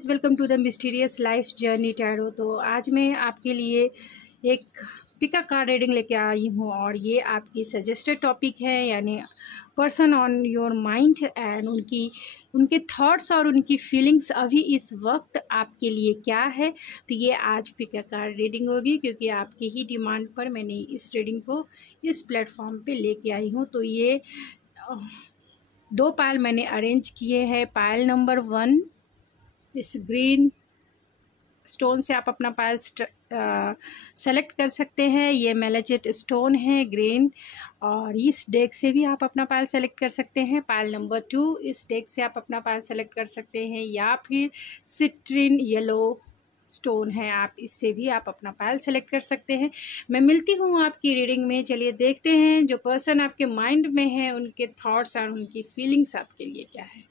Welcome to the mysterious life journey tarot. तो आज मैं आपके लिए एक पिका कार्ड रीडिंग लेके आई हूँ और ये आपकी सजेस्टेड टॉपिक है, यानी person on your mind and उनके थॉट्स और उनकी फीलिंग्स अभी इस वक्त आपके लिए क्या है। तो ये आज पिका कार्ड रीडिंग होगी क्योंकि आपकी ही डिमांड पर मैंने इस रीडिंग को इस प्लेटफॉर्म पे लेके आई हूँ। तो ये 2 पायल मैंने अरेंज किए हैं। पायल नंबर 1, इस ग्रीन स्टोन से आप अपना पायल सेलेक्ट कर सकते हैं। ये मेलाचिट स्टोन है ग्रीन, और इस डेक से भी आप अपना पायल सेलेक्ट कर सकते हैं। पायल नंबर 2, इस डेक से आप अपना पायल सेलेक्ट कर सकते हैं, या फिर सिट्रिन येलो स्टोन है, आप इससे भी आप अपना पायल सेलेक्ट कर सकते हैं। मैं मिलती हूँ आपकी रीडिंग में। चलिए देखते हैं जो पर्सन आपके माइंड में है उनके थॉट्स और उनकी फीलिंग्स आपके लिए क्या है।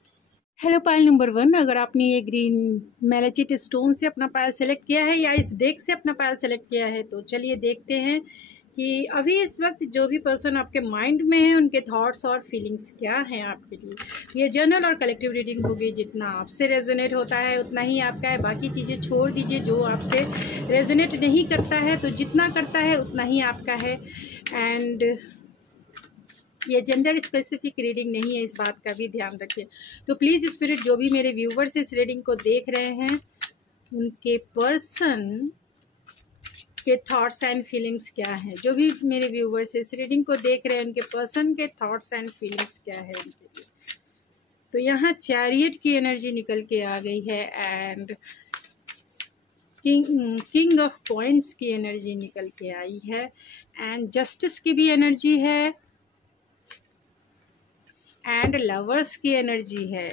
हेलो पायल नंबर 1, अगर आपने ये ग्रीन मेलाचिट स्टोन से अपना पायल सेलेक्ट किया है या इस डेक से अपना पायल सेलेक्ट किया है, तो चलिए देखते हैं कि अभी इस वक्त जो भी पर्सन आपके माइंड में है उनके थॉट्स और फीलिंग्स क्या हैं आपके लिए। ये जनरल और कलेक्टिव रीडिंग होगी। जितना आपसे रेजोनेट होता है उतना ही आपका है, बाकी चीज़ें छोड़ दीजिए। जो आपसे रेजोनेट नहीं करता है, तो जितना करता है उतना ही आपका है। एंड ये जेंडर स्पेसिफिक रीडिंग नहीं है, इस बात का भी ध्यान रखिए। तो प्लीज़ स्पिरिट, जो भी मेरे व्यूवर्स इस रीडिंग को देख रहे हैं उनके पर्सन के थॉट्स एंड फीलिंग्स क्या हैं। जो भी मेरे व्यूवर्स इस रीडिंग को देख रहे हैं उनके पर्सन के थॉट्स एंड फीलिंग्स क्या है उनके लिए। तो यहाँ चैरियट की एनर्जी निकल के आ गई है, एंड किंग ऑफ कॉइन्स की एनर्जी निकल के आई है, एंड जस्टिस की भी एनर्जी है, एंड लवर्स की एनर्जी है।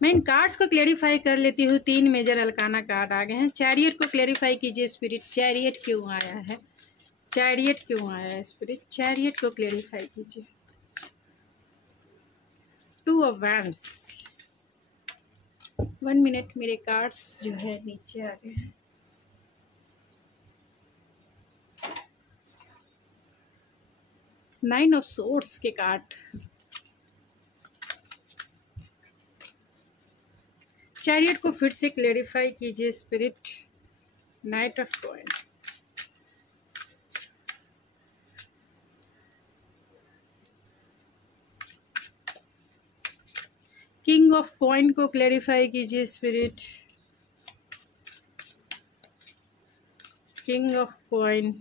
मैं इन कार्ड्स को क्लेरिफाई कर लेती हूँ। 3 मेजर अल्काना कार्ड आ गए हैं। चैरियट को क्लेरिफाई कीजिए स्पिरिट, चैरियट क्यों आया है, चैरियट क्यों आया है स्पिरिट, चैरियट को क्लेरिफाई कीजिए। 2 ऑफ वैंड्स। 1 मिनट, मेरे कार्ड्स जो है नीचे आ गए हैं। 9 ऑफ सोर्ड्स के कार्ड। चैरियट को फिर से क्लेरिफाई कीजिए spirit. Night of coin. King of coin को क्लेरिफाई कीजिए spirit. King of coin.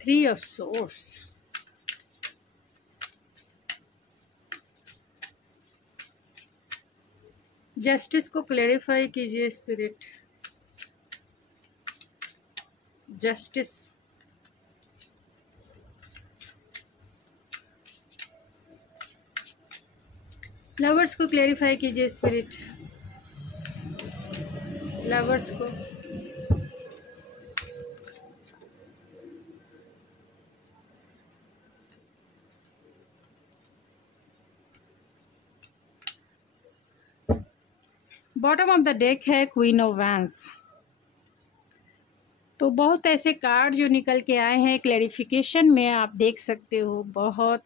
Three of source. Justice को क्लेरिफाई कीजिए स्पिरिट। जस्टिस। लवर्स को क्लेरिफाई कीजिए स्पिरिट। लवर्स को। बॉटम ऑफ द डेक है क्वीन ऑफ वैंस। तो बहुत ऐसे कार्ड जो निकल के आए हैं क्लैरिफिकेशन में, आप देख सकते हो बहुत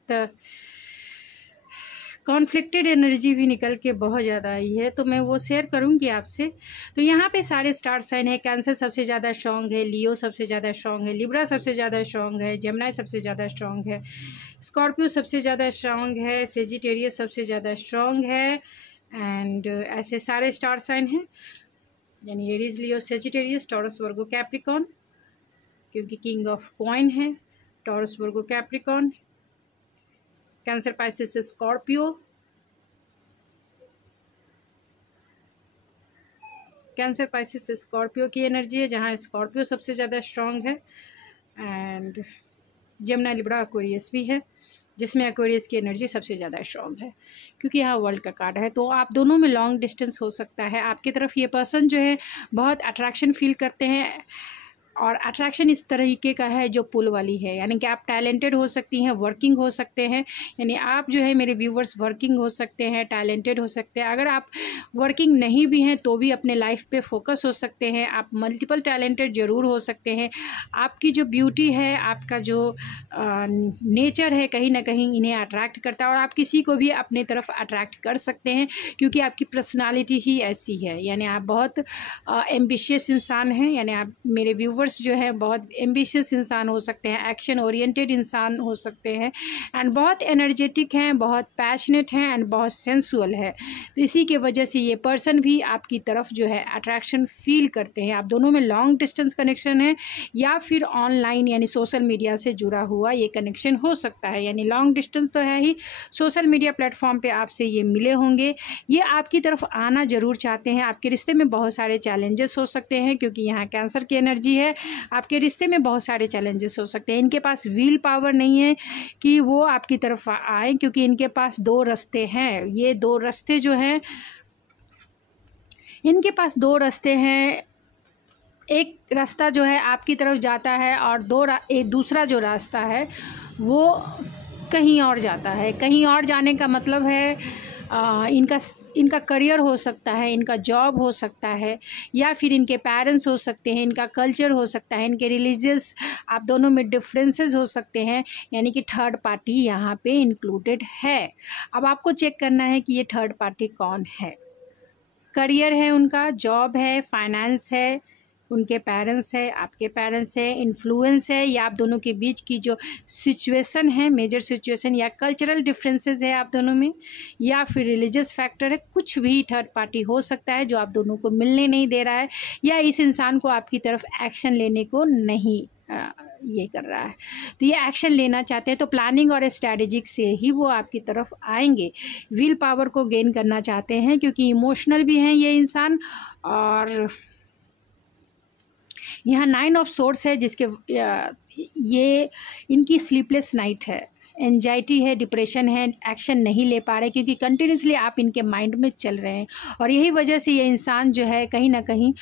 कॉन्फ्लिक्टेड एनर्जी भी निकल के बहुत ज़्यादा आई है, तो मैं वो शेयर करूंगी आपसे। तो यहाँ पे सारे स्टार साइन है। कैंसर सबसे ज़्यादा स्ट्रॉन्ग है, लियो सबसे ज़्यादा स्ट्रॉन्ग है, लिब्रा सबसे ज़्यादा स्ट्रॉन्ग है, जेमिनी सबसे ज़्यादा स्ट्रॉन्ग है, स्कॉर्पियो सबसे ज़्यादा स्ट्रॉन्ग है, सेजिटेरियस सबसे ज़्यादा स्ट्रॉन्ग है, एंड ऐसे सारे स्टार साइन हैं, यानी Aries, Leo, Sagittarius, Taurus, Virgo, Capricorn, क्योंकि किंग ऑफ कॉइन है। Taurus, Virgo, Capricorn, Cancer, Pisces, Scorpio, Cancer, Pisces, Scorpio की एनर्जी है, जहाँ स्कॉर्पियो सबसे ज़्यादा स्ट्रॉन्ग है, एंड जेमिनी, लिब्रा, एक्वेरियस भी है, जिसमें एक्वेरियस की एनर्जी सबसे ज़्यादा स्ट्रॉन्ग है, क्योंकि यहाँ वर्ल्ड का कार्ड है। तो आप दोनों में लॉन्ग डिस्टेंस हो सकता है। आपकी तरफ ये पर्सन जो है बहुत अट्रैक्शन फील करते हैं, और अट्रैक्शन इस तरीके का है जो पुल वाली है, यानी कि आप टैलेंटेड हो सकती हैं, वर्किंग हो सकते हैं, यानी आप जो है मेरे व्यूवर्स वर्किंग हो सकते हैं, टैलेंटेड हो सकते हैं। अगर आप वर्किंग नहीं भी हैं तो भी अपने लाइफ पे फोकस हो सकते हैं, आप मल्टीपल टैलेंटेड ज़रूर हो सकते हैं। आपकी जो ब्यूटी है, आपका जो नेचर है, कहीं ना कहीं इन्हें अट्रैक्ट करता है और आप किसी को भी अपने तरफ अट्रैक्ट कर सकते हैं, क्योंकि आपकी पर्सनालिटी ही ऐसी है। यानी आप बहुत एम्बिशियस इंसान हैं, यानी आप मेरे व्यूवर्स जो है बहुत एम्बिशियस इंसान हो सकते हैं, एक्शन ओरिएंटेड इंसान हो सकते हैं, एंड बहुत एनर्जेटिक हैं, बहुत पैशनेट हैं, एंड बहुत सेंसुअल है। तो इसी के वजह से ये पर्सन भी आपकी तरफ जो है अट्रैक्शन फील करते हैं। आप दोनों में लॉन्ग डिस्टेंस कनेक्शन है या फिर ऑनलाइन यानी सोशल मीडिया से जुड़ा हुआ ये कनेक्शन हो सकता है। यानी लॉन्ग डिस्टेंस तो है ही, सोशल मीडिया प्लेटफॉर्म पे आपसे ये मिले होंगे, ये आपकी तरफ आना ज़रूर चाहते हैं। आपके रिश्ते में बहुत सारे चैलेंजेस हो सकते हैं, क्योंकि यहाँ कैंसर की एनर्जी है। आपके रिश्ते में बहुत सारे चैलेंजेस हो सकते हैं। इनके पास विल पावर नहीं है कि वो आपकी तरफ आए, क्योंकि इनके पास दो रास्ते हैं। ये दो रास्ते जो हैं, इनके पास दो रास्ते हैं। एक रास्ता जो है आपकी तरफ जाता है और एक दूसरा जो रास्ता है वो कहीं और जाता है। कहीं और जाने का मतलब है इनका करियर हो सकता है, इनका जॉब हो सकता है, या फिर इनके पेरेंट्स हो सकते हैं, इनका कल्चर हो सकता है, इनके रिलीजियस आप दोनों में डिफरेंसेस हो सकते हैं। यानी कि थर्ड पार्टी यहाँ पे इंक्लूडेड है। अब आपको चेक करना है कि ये थर्ड पार्टी कौन है। करियर है उनका, जॉब है, फाइनेंस है, उनके पेरेंट्स है, आपके पेरेंट्स है, इन्फ्लुएंस है, या आप दोनों के बीच की जो सिचुएशन है, मेजर सिचुएशन, या कल्चरल डिफरेंसेस है आप दोनों में, या फिर रिलीजियस फैक्टर है। कुछ भी थर्ड पार्टी हो सकता है जो आप दोनों को मिलने नहीं दे रहा है, या इस इंसान को आपकी तरफ एक्शन लेने को नहीं ये कर रहा है। तो ये एक्शन लेना चाहते हैं तो प्लानिंग और स्ट्रैटेजिक से ही वो आपकी तरफ आएंगे। विल पावर को गेन करना चाहते हैं, क्योंकि इमोशनल भी हैं ये इंसान। और यहाँ 9 ऑफ सोर्ड्स है, जिसके ये इनकी स्लीपलेस नाइट है, एंजाइटी है, डिप्रेशन है, एक्शन नहीं ले पा रहे, क्योंकि कंटिन्यूसली आप इनके माइंड में चल रहे हैं। और यही वजह से ये इंसान जो है कहीं ना कहीं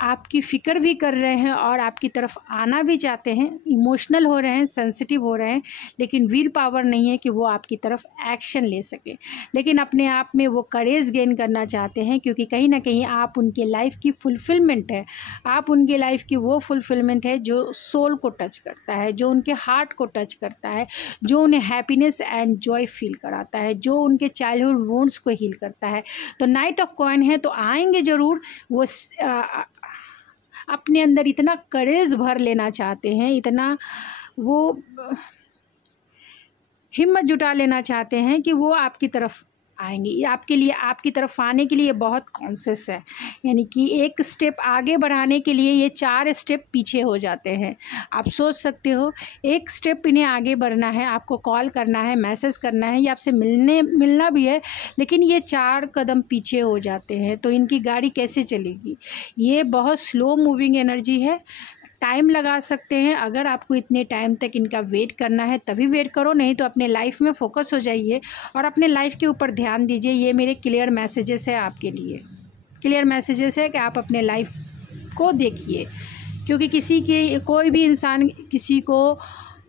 आपकी फ़िक्र भी कर रहे हैं और आपकी तरफ आना भी चाहते हैं, इमोशनल हो रहे हैं, सेंसिटिव हो रहे हैं, लेकिन विल पावर नहीं है कि वो आपकी तरफ एक्शन ले सके। लेकिन अपने आप में वो करेज गेन करना चाहते हैं, क्योंकि कहीं ना कहीं आप उनके लाइफ की फुलफिलमेंट है। आप उनके लाइफ की वो फुलफिलमेंट है जो सोल को टच करता है, जो उनके हार्ट को टच करता है, जो उन्हें हैप्पीनेस एंड जॉय फील कराता है, जो उनके चाइल्डहुड वुंड्स को हील करता है। तो नाइट ऑफ कॉइन है, तो आएंगे ज़रूर। वो अपने अंदर इतना करेज भर लेना चाहते हैं, इतना वो हिम्मत जुटा लेना चाहते हैं कि वो आपकी तरफ आएंगे। आपके लिए, आपकी तरफ आने के लिए बहुत कॉन्शियस है। यानी कि एक स्टेप आगे बढ़ाने के लिए ये 4 स्टेप पीछे हो जाते हैं। आप सोच सकते हो, एक स्टेप इन्हें आगे बढ़ना है, आपको कॉल करना है, मैसेज करना है, या आपसे मिलना भी है, लेकिन ये 4 कदम पीछे हो जाते हैं। तो इनकी गाड़ी कैसे चलेगी? ये बहुत स्लो मूविंग एनर्जी है, टाइम लगा सकते हैं। अगर आपको इतने टाइम तक इनका वेट करना है तभी वेट करो, नहीं तो अपने लाइफ में फोकस हो जाइए और अपने लाइफ के ऊपर ध्यान दीजिए। ये मेरे क्लियर मैसेजेस है आपके लिए, क्लियर मैसेजेस है कि आप अपने लाइफ को देखिए, क्योंकि कोई भी इंसान किसी को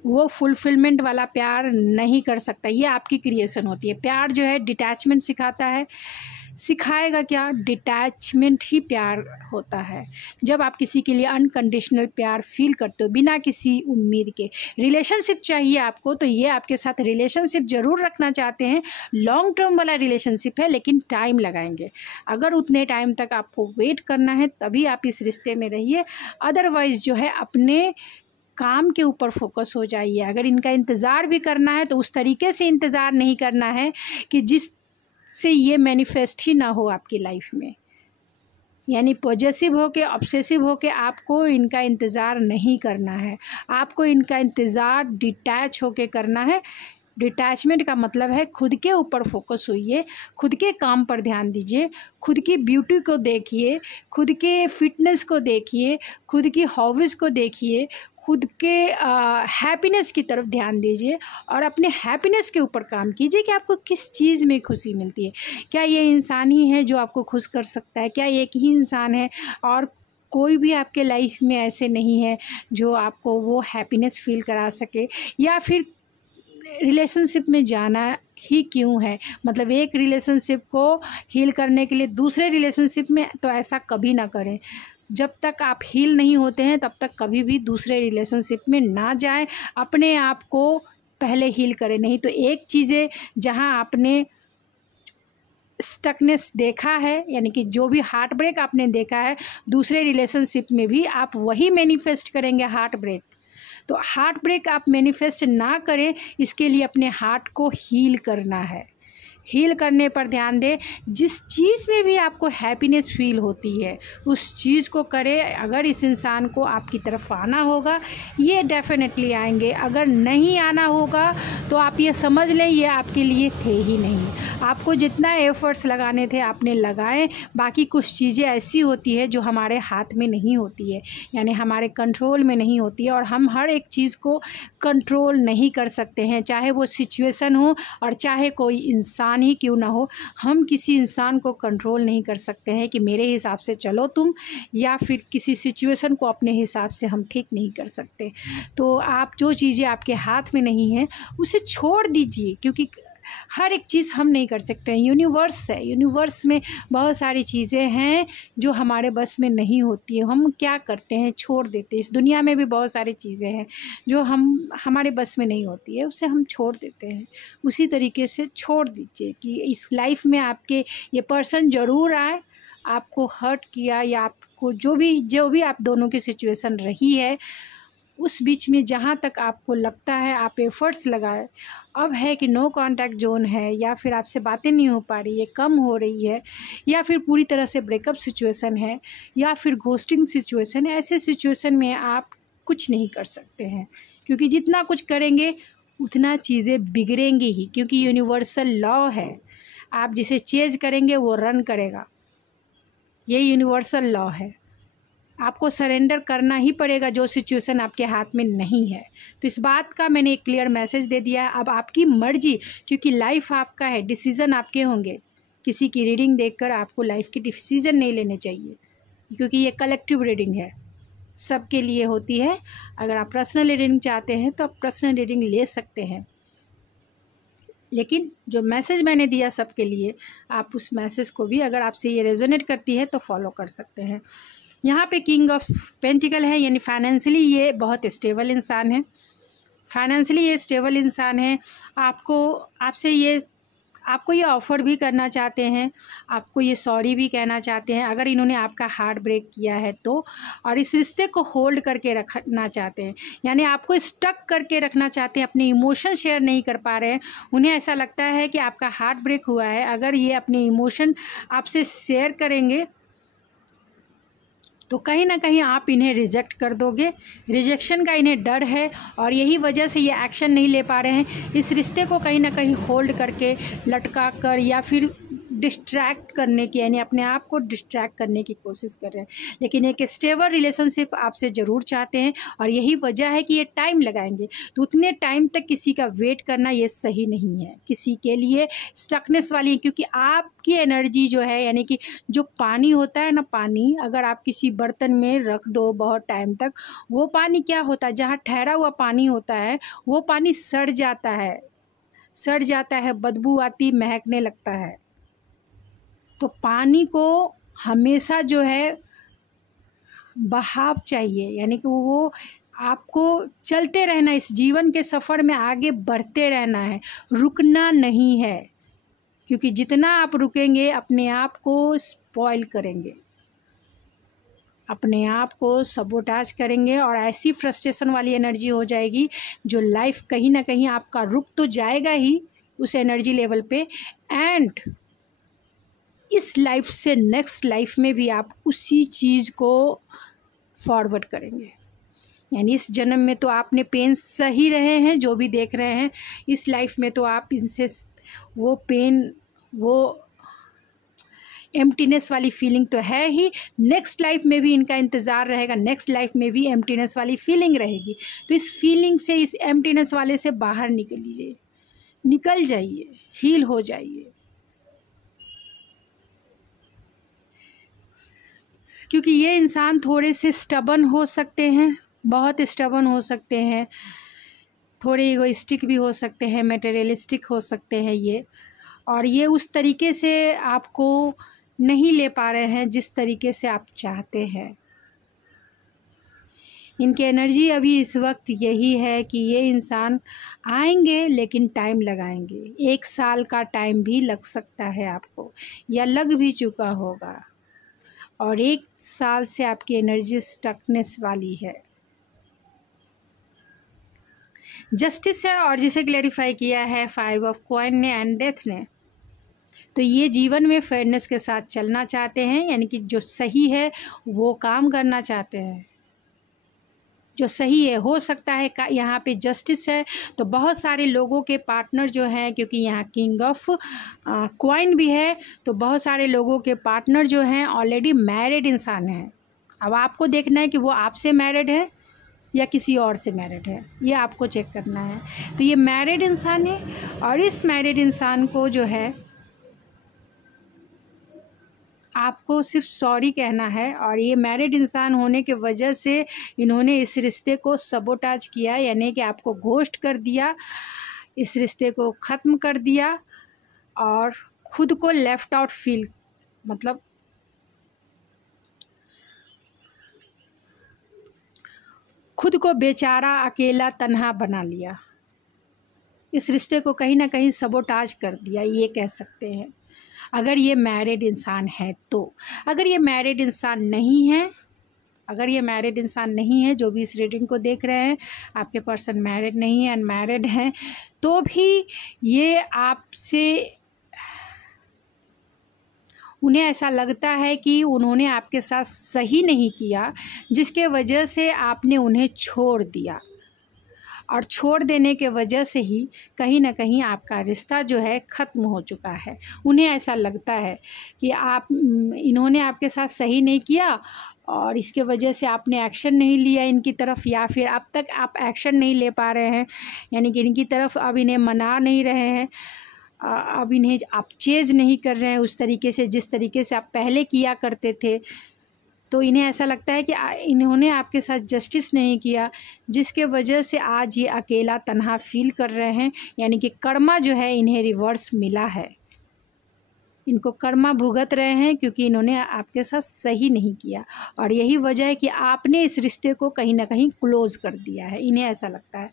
वो फुलफिलमेंट वाला प्यार नहीं कर सकता। ये आपकी क्रिएशन होती है। प्यार जो है डिटैचमेंट सिखाएगा क्या? डिटैचमेंट ही प्यार होता है। जब आप किसी के लिए अनकंडीशनल प्यार फील करते हो बिना किसी उम्मीद के। रिलेशनशिप चाहिए आपको, तो ये आपके साथ रिलेशनशिप ज़रूर रखना चाहते हैं, लॉन्ग टर्म वाला रिलेशनशिप है, लेकिन टाइम लगाएंगे। अगर उतने टाइम तक आपको वेट करना है तभी आप इस रिश्ते में रहिए, अदरवाइज़ जो है अपने काम के ऊपर फोकस हो जाइए। अगर इनका इंतज़ार भी करना है तो उस तरीके से इंतज़ार नहीं करना है कि जिस से ये मैनिफेस्ट ही ना हो आपकी लाइफ में। यानी पॉजेसिव होके, ऑब्सेसिव होके आपको इनका इंतज़ार नहीं करना है। आपको इनका इंतज़ार डिटैच होके करना है। डिटैचमेंट का मतलब है खुद के ऊपर फोकस होइए, खुद के काम पर ध्यान दीजिए, खुद की ब्यूटी को देखिए, खुद के फिटनेस को देखिए, खुद की हॉबीज़ को देखिए, खुद के हैप्पीनेस की तरफ ध्यान दीजिए और अपने हैप्पीनेस के ऊपर काम कीजिए कि आपको किस चीज़ में खुशी मिलती है। क्या ये इंसान ही है जो आपको खुश कर सकता है? क्या एक ही इंसान है और कोई भी आपके लाइफ में ऐसे नहीं है जो आपको वो हैप्पीनेस फील करा सके, या फिर रिलेशनशिप में जाना ही क्यों है। मतलब एक रिलेशनशिप को हील करने के लिए दूसरे रिलेशनशिप में तो ऐसा कभी ना करें। जब तक आप हील नहीं होते हैं तब तक कभी भी दूसरे रिलेशनशिप में ना जाएं। अपने आप को पहले हील करें, नहीं तो एक चीज़ें जहां आपने स्टकनेस देखा है, यानी कि जो भी हार्ट ब्रेक आपने देखा है, दूसरे रिलेशनशिप में भी आप वही मैनिफेस्ट करेंगे हार्ट ब्रेक। तो हार्ट ब्रेक आप मैनिफेस्ट ना करें, इसके लिए अपने हार्ट को हील करना है। हील करने पर ध्यान दें। जिस चीज़ में भी आपको हैप्पीनेस फील होती है उस चीज़ को करें। अगर इस इंसान को आपकी तरफ आना होगा, ये डेफिनेटली आएंगे। अगर नहीं आना होगा तो आप ये समझ लें ये आपके लिए थे ही नहीं। आपको जितना एफर्ट्स लगाने थे आपने लगाए। बाकी कुछ चीज़ें ऐसी होती है जो हमारे हाथ में नहीं होती है, यानी हमारे कंट्रोल में नहीं होती है, और हम हर एक चीज़ को कंट्रोल नहीं कर सकते हैं। चाहे वो सिचुएशन हो और चाहे कोई इंसान ही क्यों ना हो, हम किसी इंसान को कंट्रोल नहीं कर सकते हैं कि मेरे हिसाब से चलो तुम, या फिर किसी सिचुएशन को अपने हिसाब से हम ठीक नहीं कर सकते। तो आप जो चीज़ें आपके हाथ में नहीं हैं उसे छोड़ दीजिए, क्योंकि हर एक चीज़ हम नहीं कर सकते हैं। यूनिवर्स है, यूनिवर्स में बहुत सारी चीज़ें हैं जो हमारे बस में नहीं होती है। हम क्या करते हैं, छोड़ देते हैं। इस दुनिया में भी बहुत सारी चीज़ें हैं जो हमारे बस में नहीं होती है, उसे हम छोड़ देते हैं। उसी तरीके से छोड़ दीजिए कि इस लाइफ में आपके ये पर्सन ज़रूर आए, आपको हर्ट किया, या आपको जो भी आप दोनों की सिचुएशन रही है उस बीच में जहाँ तक आपको लगता है आप एफ़र्ट्स लगाए। अब है कि नो कांटेक्ट जोन है, या फिर आपसे बातें नहीं हो पा रही है, कम हो रही है, या फिर पूरी तरह से ब्रेकअप सिचुएशन है, या फिर घोस्टिंग सिचुएशन है। ऐसे सिचुएशन में आप कुछ नहीं कर सकते हैं, क्योंकि जितना कुछ करेंगे उतना चीज़ें बिगड़ेंगी ही, क्योंकि यूनिवर्सल लॉ है। आप जिसे चेज करेंगे वो रन करेगा, ये यूनिवर्सल लॉ है। आपको सरेंडर करना ही पड़ेगा जो सिचुएशन आपके हाथ में नहीं है। तो इस बात का मैंने एक क्लियर मैसेज दे दिया है। अब आपकी मर्जी, क्योंकि लाइफ आपका है, डिसीज़न आपके होंगे। किसी की रीडिंग देखकर आपको लाइफ के डिसीज़न नहीं लेने चाहिए, क्योंकि ये कलेक्टिव रीडिंग है, सबके लिए होती है। अगर आप पर्सनल रीडिंग चाहते हैं तो आप पर्सनल रीडिंग ले सकते हैं, लेकिन जो मैसेज मैंने दिया सबके लिए, आप उस मैसेज को भी, अगर आपसे ये रेजोनेट करती है तो फॉलो कर सकते हैं। यहाँ पे किंग ऑफ पेंटिकल है, यानी फाइनेंशियली ये बहुत स्टेबल इंसान है। फाइनेंशियली ये स्टेबल इंसान है। आपको ये ऑफ़र भी करना चाहते हैं, आपको ये सॉरी भी कहना चाहते हैं अगर इन्होंने आपका हार्ट ब्रेक किया है तो, और इस रिश्ते को होल्ड करके रखना चाहते हैं, यानी आपको स्टक करके रखना चाहते हैं। अपने इमोशन शेयर नहीं कर पा रहे हैं। उन्हें ऐसा लगता है कि आपका हार्ट ब्रेक हुआ है, अगर ये अपने इमोशन आपसे शेयर करेंगे तो कहीं ना कहीं आप इन्हें रिजेक्ट कर दोगे। रिजेक्शन का इन्हें डर है, और यही वजह से ये एक्शन नहीं ले पा रहे हैं। इस रिश्ते को कहीं ना कहीं होल्ड करके, लटका कर, या फिर डिस्ट्रैक्ट करने की, यानी अपने आप को डिस्ट्रैक्ट करने की कोशिश कर रहे हैं। लेकिन एक स्टेबल रिलेशनशिप आपसे ज़रूर चाहते हैं, और यही वजह है कि ये टाइम लगाएंगे। तो उतने टाइम तक किसी का वेट करना ये सही नहीं है किसी के लिए। स्टकनेस वाली, क्योंकि आपकी एनर्जी जो है, यानी कि जो पानी होता है ना, पानी अगर आप किसी बर्तन में रख दो बहुत टाइम तक, वो पानी क्या होता है, जहाँ ठहरा हुआ पानी होता है वो पानी सड़ जाता है, बदबू आती, महकने लगता है। तो पानी को हमेशा जो है बहाव चाहिए, यानी कि वो आपको चलते रहना, इस जीवन के सफ़र में आगे बढ़ते रहना है, रुकना नहीं है। क्योंकि जितना आप रुकेंगे अपने आप को स्पॉइल करेंगे, अपने आप को सबोटाज करेंगे, और ऐसी फ्रस्ट्रेशन वाली एनर्जी हो जाएगी जो लाइफ कहीं ना कहीं आपका रुक तो जाएगा ही उस एनर्जी लेवल पे, एंड इस लाइफ से नेक्स्ट लाइफ में भी आप उसी चीज़ को फॉरवर्ड करेंगे। यानी इस जन्म में तो आपने पेन सही रहे हैं, जो भी देख रहे हैं, इस लाइफ में तो आप इनसे वो पेन, वो एम्प्टीनेस वाली फीलिंग तो है ही, नेक्स्ट लाइफ में भी इनका इंतज़ार रहेगा, नेक्स्ट लाइफ में भी एम्प्टीनेस वाली फीलिंग रहेगी। तो इस फीलिंग से, इस एम्प्टीनेस वाले से बाहर निकल जाइए, हील हो जाइए। क्योंकि ये इंसान थोड़े से स्टबन हो सकते हैं, बहुत स्टबन हो सकते हैं, थोड़े इगोइस्टिक भी हो सकते हैं, मटेरियलिस्टिक हो सकते हैं ये, और ये उस तरीके से आपको नहीं ले पा रहे हैं जिस तरीके से आप चाहते हैं। इनकी एनर्जी अभी इस वक्त यही है कि ये इंसान आएंगे लेकिन टाइम लगाएंगे। 1 साल का टाइम भी लग सकता है आपको, या लग भी चुका होगा, और 1 साल से आपकी एनर्जी स्टकनेस वाली है। जस्टिस है, और जिसे क्लैरिफाई किया है 5 ऑफ कॉइन ने एंड डेथ ने। तो ये जीवन में फेयरनेस के साथ चलना चाहते हैं, यानी कि जो सही है वो काम करना चाहते हैं, जो सही है। हो सकता है यहाँ पे जस्टिस है तो बहुत सारे लोगों के पार्टनर जो हैं, क्योंकि यहाँ किंग ऑफ कॉइन भी है, तो बहुत सारे लोगों के पार्टनर जो हैं ऑलरेडी मैरिड इंसान हैं। अब आपको देखना है कि वो आपसे मैरिड है या किसी और से मैरिड है, ये आपको चेक करना है। तो ये मैरिड इंसान है, और इस मैरिड इंसान को जो है आपको सिर्फ सॉरी कहना है। और ये मैरिड इंसान होने के वजह से इन्होंने इस रिश्ते को सबोटाज किया, यानी कि आपको घोस्ट कर दिया, इस रिश्ते को ख़त्म कर दिया, और खुद को लेफ्ट आउट फील, मतलब खुद को बेचारा अकेला तन्हा बना लिया, इस रिश्ते को कहीं ना कहीं सबोटाज कर दिया, ये कह सकते हैं। अगर ये मैरिड इंसान है तो, अगर ये मैरिड इंसान नहीं है, अगर ये मैरिड इंसान नहीं है, जो भी इस रीडिंग को देख रहे हैं, आपके पर्सन मैरिड नहीं है, अनमैरिड हैं, तो भी ये आपसे, उन्हें ऐसा लगता है कि उन्होंने आपके साथ सही नहीं किया, जिसके वजह से आपने उन्हें छोड़ दिया, और छोड़ देने के वजह से ही कहीं ना कहीं आपका रिश्ता जो है ख़त्म हो चुका है। उन्हें ऐसा लगता है कि इन्होंने आपके साथ सही नहीं किया, और इसके वजह से आपने एक्शन नहीं लिया इनकी तरफ, या फिर अब तक आप एक्शन नहीं ले पा रहे हैं, यानी कि इनकी तरफ अब इन्हें मना नहीं रहे हैं, अब इन्हें आप चेज़ नहीं कर रहे हैं उस तरीके से जिस तरीके से आप पहले किया करते थे। तो इन्हें ऐसा लगता है कि इन्होंने आपके साथ जस्टिस नहीं किया, जिसके वजह से आज ये अकेला तन्हा फील कर रहे हैं, यानी कि कर्मा जो है इन्हें रिवर्स मिला है, इनको कर्मा भुगत रहे हैं, क्योंकि इन्होंने आपके साथ सही नहीं किया, और यही वजह है कि आपने इस रिश्ते को कहीं ना कहीं क्लोज़ कर दिया है, इन्हें ऐसा लगता है।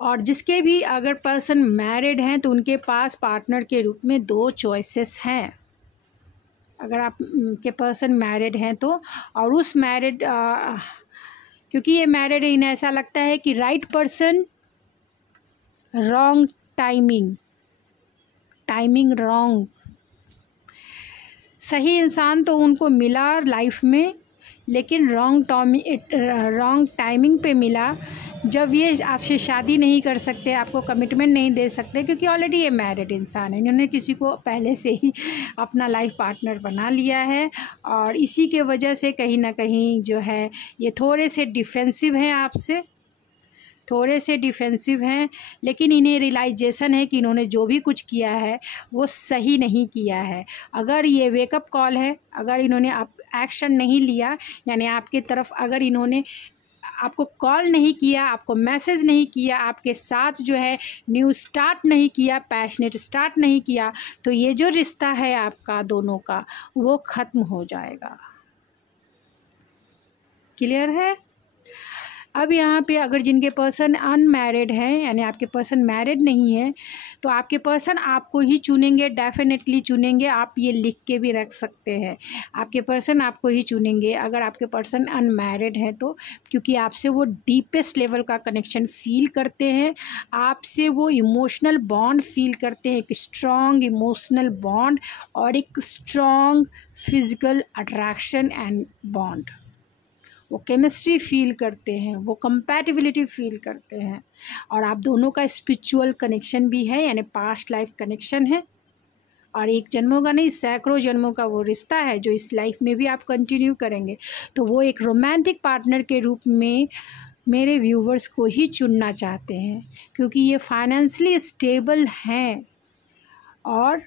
और जिसके भी अगर पर्सन मैरिड हैं तो उनके पास पार्टनर के रूप में 2 चॉइसेस हैं, अगर आप के पर्सन मैरिड हैं तो। और उस मैरिड क्योंकि ये मैरिड है, इन्हें ऐसा लगता है कि right person, wrong timing wrong, सही इंसान तो उनको मिला लाइफ में, लेकिन रॉन्ग टाइमिंग पे मिला, जब ये आपसे शादी नहीं कर सकते, आपको कमिटमेंट नहीं दे सकते, क्योंकि ऑलरेडी ये मैरिड इंसान है, इन्होंने किसी को पहले से ही अपना लाइफ पार्टनर बना लिया है, और इसी के वजह से कहीं ना कहीं जो है ये थोड़े से डिफेंसिव हैं आपसे, थोड़े से डिफेंसिव हैं, लेकिन इन्हें रियलाइजेशन है कि इन्होंने जो भी कुछ किया है वो सही नहीं किया है। अगर ये वेकअप कॉल है, अगर इन्होंने आप एक्शन नहीं लिया, यानी आपकी तरफ अगर इन्होंने आपको कॉल नहीं किया, आपको मैसेज नहीं किया, आपके साथ जो है न्यू स्टार्ट नहीं किया, पैशनेट स्टार्ट नहीं किया, तो ये जो रिश्ता है आपका दोनों का वो ख़त्म हो जाएगा। क्लियर है? अब यहाँ पे अगर जिनके पर्सन अनमैरिड हैं, यानी आपके पर्सन मैरिड नहीं है, तो आपके पर्सन आपको ही चुनेंगे, डेफिनेटली चुनेंगे। आप ये लिख के भी रख सकते हैं, आपके पर्सन आपको ही चुनेंगे अगर आपके पर्सन अनमैरिड हैं तो, क्योंकि आपसे वो डीपेस्ट लेवल का कनेक्शन फील करते हैं, आपसे वो इमोशनल बॉन्ड फील करते हैं, एक स्ट्रॉन्ग इमोशनल बॉन्ड और एक strong physical attraction and bond. वो केमिस्ट्री फील करते हैं, वो कंपैटिबिलिटी फील करते हैं, और आप दोनों का स्पिरिचुअल कनेक्शन भी है, यानी पास्ट लाइफ कनेक्शन है, और एक जन्मों का नहीं, सैकड़ों जन्मों का वो रिश्ता है जो इस लाइफ में भी आप कंटिन्यू करेंगे। तो वो एक रोमांटिक पार्टनर के रूप में मेरे व्यूवर्स को ही चुनना चाहते हैं, क्योंकि ये फाइनेंशियली स्टेबल हैं और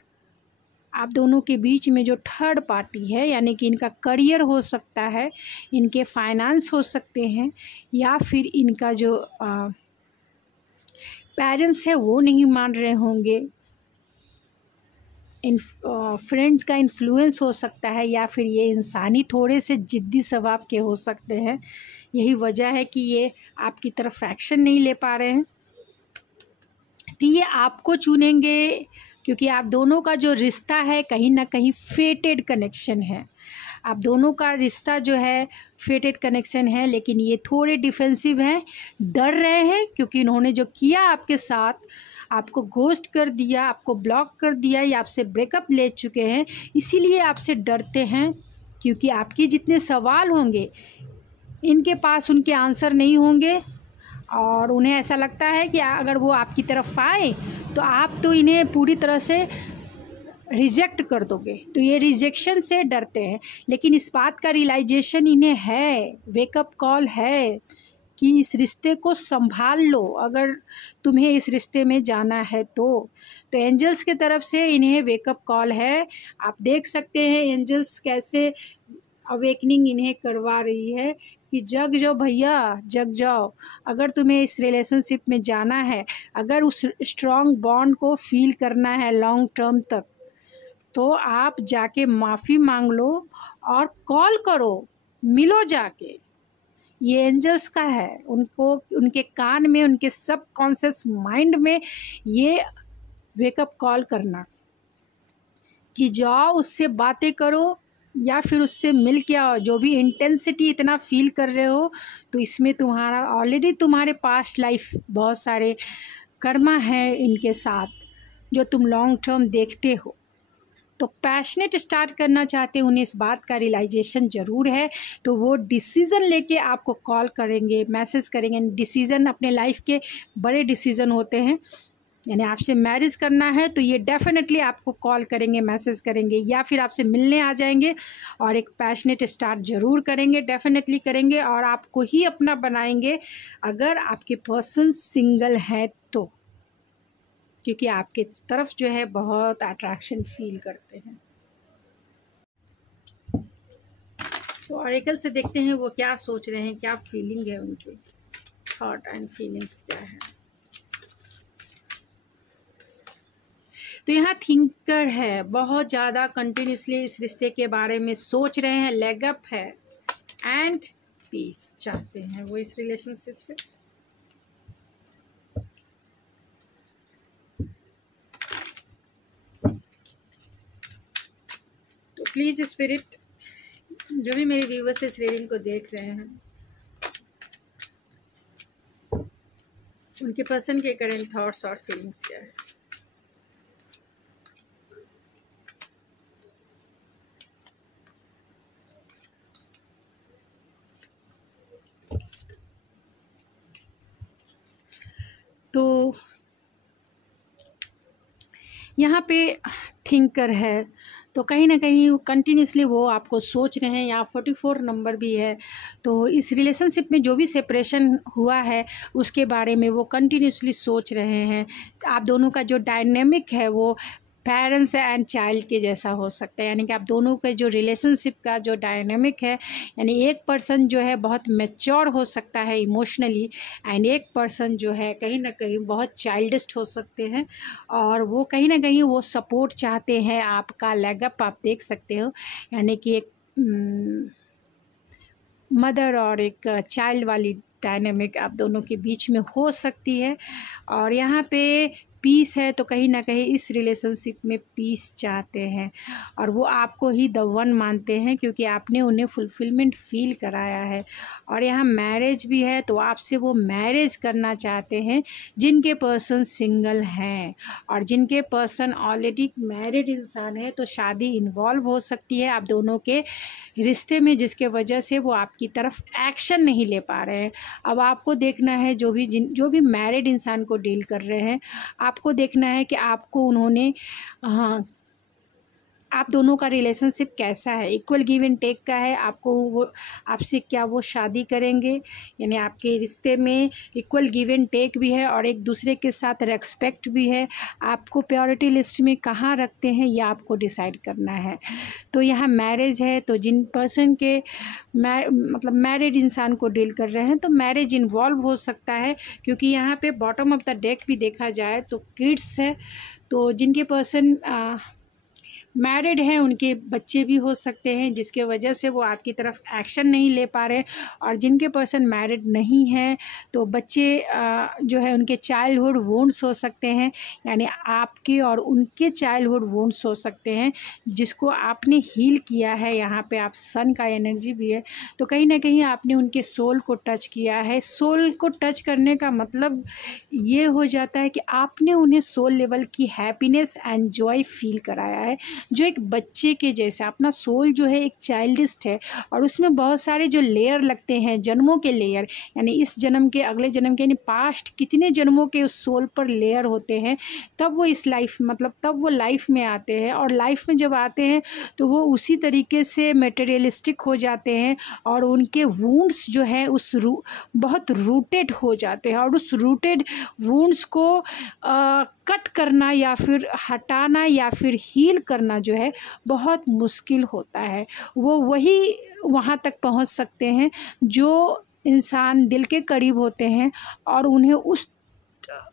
आप दोनों के बीच में जो थर्ड पार्टी है, यानी कि इनका करियर हो सकता है, इनके फाइनेंस हो सकते हैं, या फिर इनका जो पेरेंट्स है वो नहीं मान रहे होंगे, इन फ्रेंड्स का इन्फ्लुएंस हो सकता है, या फिर ये इंसानी थोड़े से ज़िद्दी स्वभाव के हो सकते हैं। यही वजह है कि ये आपकी तरफ एक्शन नहीं ले पा रहे हैं। तो ये आपको चुनेंगे क्योंकि आप दोनों का जो रिश्ता है कहीं ना कहीं फेटेड कनेक्शन है। आप दोनों का रिश्ता जो है फेटेड कनेक्शन है, लेकिन ये थोड़े डिफेंसिव हैं, डर रहे हैं क्योंकि इन्होंने जो किया आपके साथ, आपको घोस्ट कर दिया, आपको ब्लॉक कर दिया या आपसे ब्रेकअप ले चुके हैं, इसीलिए आपसे डरते हैं। क्योंकि आपके जितने सवाल होंगे इनके पास उनके आंसर नहीं होंगे, और उन्हें ऐसा लगता है कि अगर वो आपकी तरफ आए तो आप तो इन्हें पूरी तरह से रिजेक्ट कर दोगे। तो ये रिजेक्शन से डरते हैं, लेकिन इस बात का रियलाइजेशन इन्हें है, वेकअप कॉल है कि इस रिश्ते को संभाल लो अगर तुम्हें इस रिश्ते में जाना है तो एंजल्स की तरफ से इन्हें वेकअप कॉल है। आप देख सकते हैं एंजल्स कैसे अवेकनिंग इन्हें करवा रही है कि जग जाओ भैया, जग जाओ। अगर तुम्हें इस रिलेशनशिप में जाना है, अगर उस स्ट्रॉन्ग बॉन्ड को फील करना है लॉन्ग टर्म तक, तो आप जाके माफ़ी मांग लो और कॉल करो, मिलो जाके। ये एंजल्स का है, उनको उनके कान में, उनके सब कॉन्शियस माइंड में ये वेकअप कॉल करना कि जाओ उससे बातें करो या फिर उससे मिल के आओ। जो भी इंटेंसिटी इतना फील कर रहे हो, तो इसमें तुम्हारा ऑलरेडी तुम्हारे पास्ट लाइफ बहुत सारे कर्मा है इनके साथ जो तुम लॉन्ग टर्म देखते हो। तो पैशनेट स्टार्ट करना चाहते हैं, उन्हें इस बात का रियलाइजेशन ज़रूर है, तो वो डिसीज़न लेके आपको कॉल करेंगे, मैसेज करेंगे। डिसीज़न अपने लाइफ के बड़े डिसीज़न होते हैं, यानी आपसे मैरिज करना है तो ये डेफिनेटली आपको कॉल करेंगे, मैसेज करेंगे, या फिर आपसे मिलने आ जाएंगे और एक पैशनेट स्टार्ट ज़रूर करेंगे, डेफिनेटली करेंगे, और आपको ही अपना बनाएंगे अगर आपके पर्सन सिंगल हैं तो, क्योंकि आपके तरफ जो है बहुत अट्रैक्शन फील करते हैं। तो ऑरेकल से देखते हैं वो क्या सोच रहे हैं, क्या फीलिंग है उनकी, थॉट एंड फीलिंग्स क्या है। तो यहाँ थिंकर है, बहुत ज़्यादा कंटिन्यूसली इस रिश्ते के बारे में सोच रहे हैं, लेग अप है, एंड पीस चाहते हैं वो इस रिलेशनशिप से। तो प्लीज़ स्पिरिट, जो भी मेरे व्यूवर्स इस रीडिंग को देख रहे हैं, उनके पर्सन के करंट थॉट्स और फीलिंग्स क्या है। तो यहाँ पे थिंकर है, तो कहीं ना कहीं कंटिन्यूसली वो आपको सोच रहे हैं। यहाँ 44 नंबर भी है, तो इस रिलेशनशिप में जो भी सेपरेशन हुआ है उसके बारे में वो कंटिन्यूसली सोच रहे हैं। आप दोनों का जो डायनेमिक है वो पेरेंट्स एंड चाइल्ड के जैसा हो सकता है, यानी कि आप दोनों के जो रिलेशनशिप का जो डायनेमिक है, यानी एक पर्सन जो है बहुत मैच्योर हो सकता है इमोशनली, एंड एक पर्सन जो है कहीं ना कहीं बहुत चाइल्डिश हो सकते हैं, और वो कहीं ना कहीं वो सपोर्ट चाहते हैं आपका। लेग अप आप देख सकते हो, यानी कि एक मदर और एक चाइल्ड वाली डायनेमिक आप दोनों के बीच में हो सकती है। और यहाँ पे पीस है, तो कहीं ना कहीं इस रिलेशनशिप में पीस चाहते हैं, और वो आपको ही द वन मानते हैं क्योंकि आपने उन्हें फुलफिलमेंट फील कराया है। और यहाँ मैरिज भी है, तो आपसे वो मैरिज करना चाहते हैं जिनके पर्सन सिंगल हैं, और जिनके पर्सन ऑलरेडी मैरिड इंसान है तो शादी इन्वॉल्व हो सकती है आप दोनों के रिश्ते में, जिसके वजह से वो आपकी तरफ एक्शन नहीं ले पा रहे हैं। अब आपको देखना है, जो भी मैरिड इंसान को डील कर रहे हैं, आपको देखना है कि आपको उन्होंने आप दोनों का रिलेशनशिप कैसा है, इक्वल गिव एंड टेक का है, आपको वो आपसे क्या वो शादी करेंगे, यानी आपके रिश्ते में इक्वल गिव एंड टेक भी है और एक दूसरे के साथ रेस्पेक्ट भी है। आपको प्रायोरिटी लिस्ट में कहाँ रखते हैं ये आपको डिसाइड करना है। तो यहाँ मैरिज है, तो जिन पर्सन के मतलब मैरिड इंसान को डील कर रहे हैं तो मैरिज इन्वॉल्व हो सकता है, क्योंकि यहाँ पे बॉटम ऑफ द डेक भी देखा जाए तो किड्स है। तो जिनके पर्सन मैरिड हैं उनके बच्चे भी हो सकते हैं, जिसके वजह से वो आपकी तरफ एक्शन नहीं ले पा रहे। और जिनके पर्सन मैरिड नहीं हैं तो बच्चे जो है उनके चाइल्डहुड वुंड्स हो सकते हैं, यानी आपके और उनके चाइल्डहुड वुंड्स हो सकते हैं जिसको आपने हील किया है। यहाँ पे आप सन का एनर्जी भी है, तो कहीं ना कहीं आपने उनके सोल को टच किया है। सोल को टच करने का मतलब ये हो जाता है कि आपने उन्हें सोल लेवल की हैप्पीनेस एंड जॉय फील कराया है, जो एक बच्चे के जैसा। अपना सोल जो है एक चाइल्डिस्ट है और उसमें बहुत सारे जो लेयर लगते हैं, जन्मों के लेयर, यानी इस जन्म के, अगले जन्म के, यानी पास्ट कितने जन्मों के उस सोल पर लेयर होते हैं, तब वो इस लाइफ मतलब तब वो लाइफ में आते हैं। और लाइफ में जब आते हैं तो वो उसी तरीके से मटेरियलिस्टिक हो जाते हैं और उनके वुंड्स जो है उस बहुत रूटेड हो जाते हैं। और उस रूटेड वुंड्स को कट करना या फिर हटाना या फिर हील करना जो है बहुत मुश्किल होता है। वो वही वहाँ तक पहुँच सकते हैं जो इंसान दिल के करीब होते हैं और उन्हें उस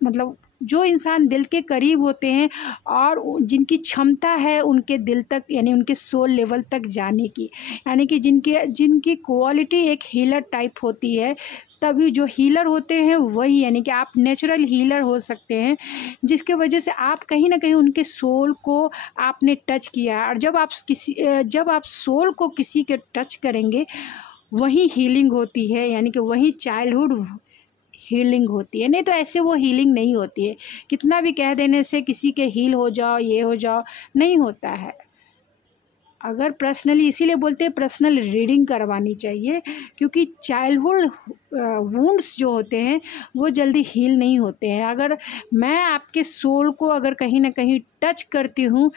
मतलब जो इंसान दिल के करीब होते हैं और जिनकी क्षमता है उनके दिल तक, यानी उनके सोल लेवल तक जाने की, यानी कि जिनकी क्वालिटी एक हीलर टाइप होती है, तभी जो हीलर होते हैं वही, यानी कि आप नेचुरल हीलर हो सकते हैं, जिसके वजह से आप कहीं ना कहीं उनके सोल को आपने टच किया। और जब आप सोल को किसी के टच करेंगे वही हीलिंग होती है, यानी कि वही चाइल्डहुड हीलिंग होती है। नहीं तो ऐसे वो हीलिंग नहीं होती है। कितना भी कह देने से किसी के हील हो जाओ, ये हो जाओ, नहीं होता है। अगर पर्सनली, इसीलिए बोलते हैं पर्सनल रीडिंग करवानी चाहिए, क्योंकि चाइल्डहुड वुंड्स जो होते हैं वो जल्दी हील नहीं होते हैं। अगर मैं आपके सोल को अगर कहीं ना कहीं टच करती हूँ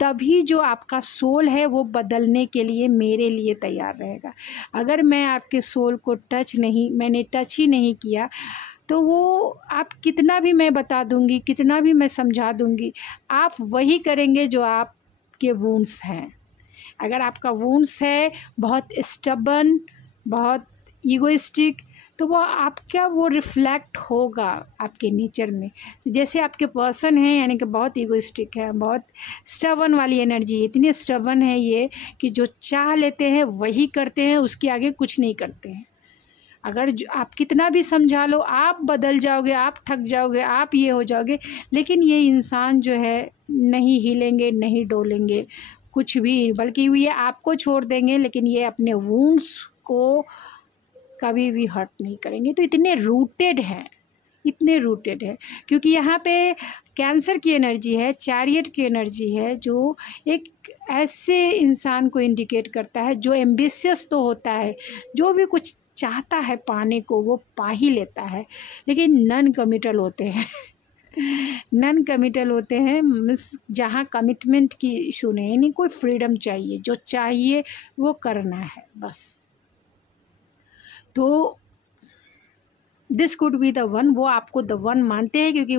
तभी जो आपका सोल है वो बदलने के लिए मेरे लिए तैयार रहेगा। अगर मैं आपके सोल को मैंने टच ही नहीं किया तो वो आप कितना भी मैं बता दूंगी, कितना भी मैं समझा दूंगी, आप वही करेंगे जो आपके वुंड्स हैं। अगर आपका वुंड्स है बहुत स्टबर्न, बहुत ईगोइस्टिक, तो वो रिफ्लेक्ट होगा आपके नेचर में। जैसे आपके पर्सन हैं, यानी कि बहुत ईगोइस्टिक है, बहुत स्टबर्न वाली एनर्जी, इतनी स्टबर्न है ये कि जो चाह लेते हैं वही करते हैं, उसके आगे कुछ नहीं करते हैं। अगर आप कितना भी समझा लो, आप बदल जाओगे, आप थक जाओगे, आप ये हो जाओगे, लेकिन ये इंसान जो है नहीं हिलेंगे, नहीं डोलेंगे कुछ भी, बल्कि ये आपको छोड़ देंगे, लेकिन ये अपने वुंड्स को कभी भी हर्ट नहीं करेंगे। तो इतने रूटेड है, क्योंकि यहाँ पे कैंसर की एनर्जी है, चैरियट की एनर्जी है, जो एक ऐसे इंसान को इंडिकेट करता है जो एम्बिशियस तो होता है, जो भी कुछ चाहता है पाने को वो पा ही लेता है, लेकिन नॉन कमिटल होते हैं। मीन्स जहाँ कमिटमेंट की इशू नहीं, कोई फ्रीडम चाहिए, जो चाहिए वो करना है बस। तो this could be the one, वो आपको द वन मानते हैं क्योंकि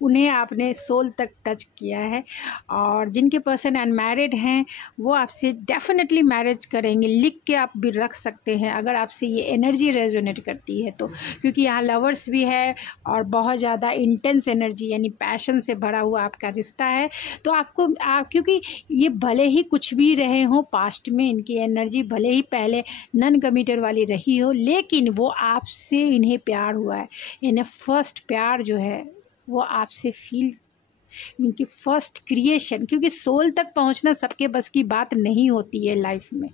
उन्हें आपने सोल तक टच किया है। और जिनके पर्सन अनमैरिड हैं वो आपसे डेफिनेटली मैरिज करेंगे, लिख के आप भी रख सकते हैं अगर आपसे ये एनर्जी रेजोनेट करती है तो, क्योंकि यहाँ लवर्स भी है और बहुत ज़्यादा इंटेंस एनर्जी, यानी पैशन से भरा हुआ आपका रिश्ता है। तो क्योंकि ये भले ही कुछ भी रहे हो पास्ट में, इनकी एनर्जी भले ही पहले नॉन कमिटेड वाली रही हो, लेकिन वो आपसे इन्हें प्यार हुआ है, इन्हें फर्स्ट प्यार जो है वो आपसे फील, इनकी फर्स्ट क्रिएशन, क्योंकि सोल तक पहुंचना सबके बस की बात नहीं होती है। लाइफ में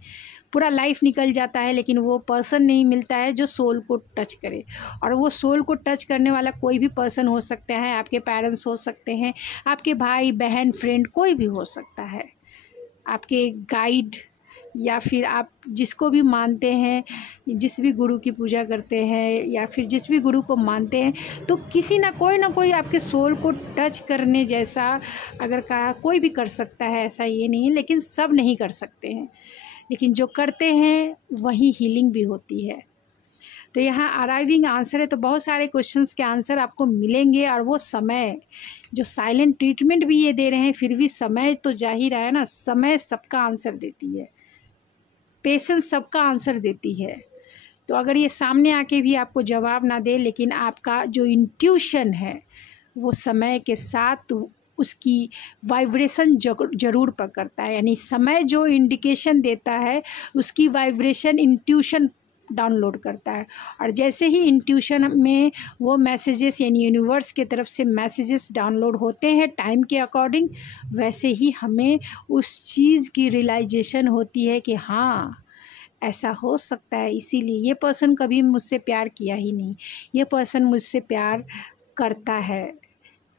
पूरा लाइफ निकल जाता है लेकिन वो पर्सन नहीं मिलता है जो सोल को टच करे। और वो सोल को टच करने वाला कोई भी पर्सन हो सकता है, आपके पेरेंट्स हो सकते हैं, आपके भाई बहन फ्रेंड कोई भी हो सकता है, आपके गाइड या फिर आप जिसको भी मानते हैं, जिस भी गुरु की पूजा करते हैं या फिर जिस भी गुरु को मानते हैं, तो किसी ना कोई आपके सोल को टच करने जैसा अगर कहा कोई भी कर सकता है, ऐसा ये नहीं है, लेकिन सब नहीं कर सकते हैं। लेकिन जो करते हैं वही हीलिंग भी होती है। तो यहाँ अराइविंग आंसर है, तो बहुत सारे क्वेश्चंस के आंसर आपको मिलेंगे। और वो समय जो साइलेंट ट्रीटमेंट भी ये दे रहे हैं, फिर भी समय तो जा ही रहा है ना। समय सबका आंसर देती है, पेशेंस सबका आंसर देती है। तो अगर ये सामने आके भी आपको जवाब ना दे, लेकिन आपका जो इंट्यूशन है वो समय के साथ उसकी वाइब्रेशन जरूर पकड़ता है। यानी समय जो इंडिकेशन देता है उसकी वाइब्रेशन इंट्यूशन डाउनलोड करता है। और जैसे ही इंट्यूशन में वो मैसेजेस यानी यूनिवर्स के तरफ से मैसेजेस डाउनलोड होते हैं टाइम के अकॉर्डिंग, वैसे ही हमें उस चीज़ की रियलाइजेशन होती है कि हाँ ऐसा हो सकता है। इसीलिए ये पर्सन कभी मुझसे प्यार किया ही नहीं, ये पर्सन मुझसे प्यार करता है,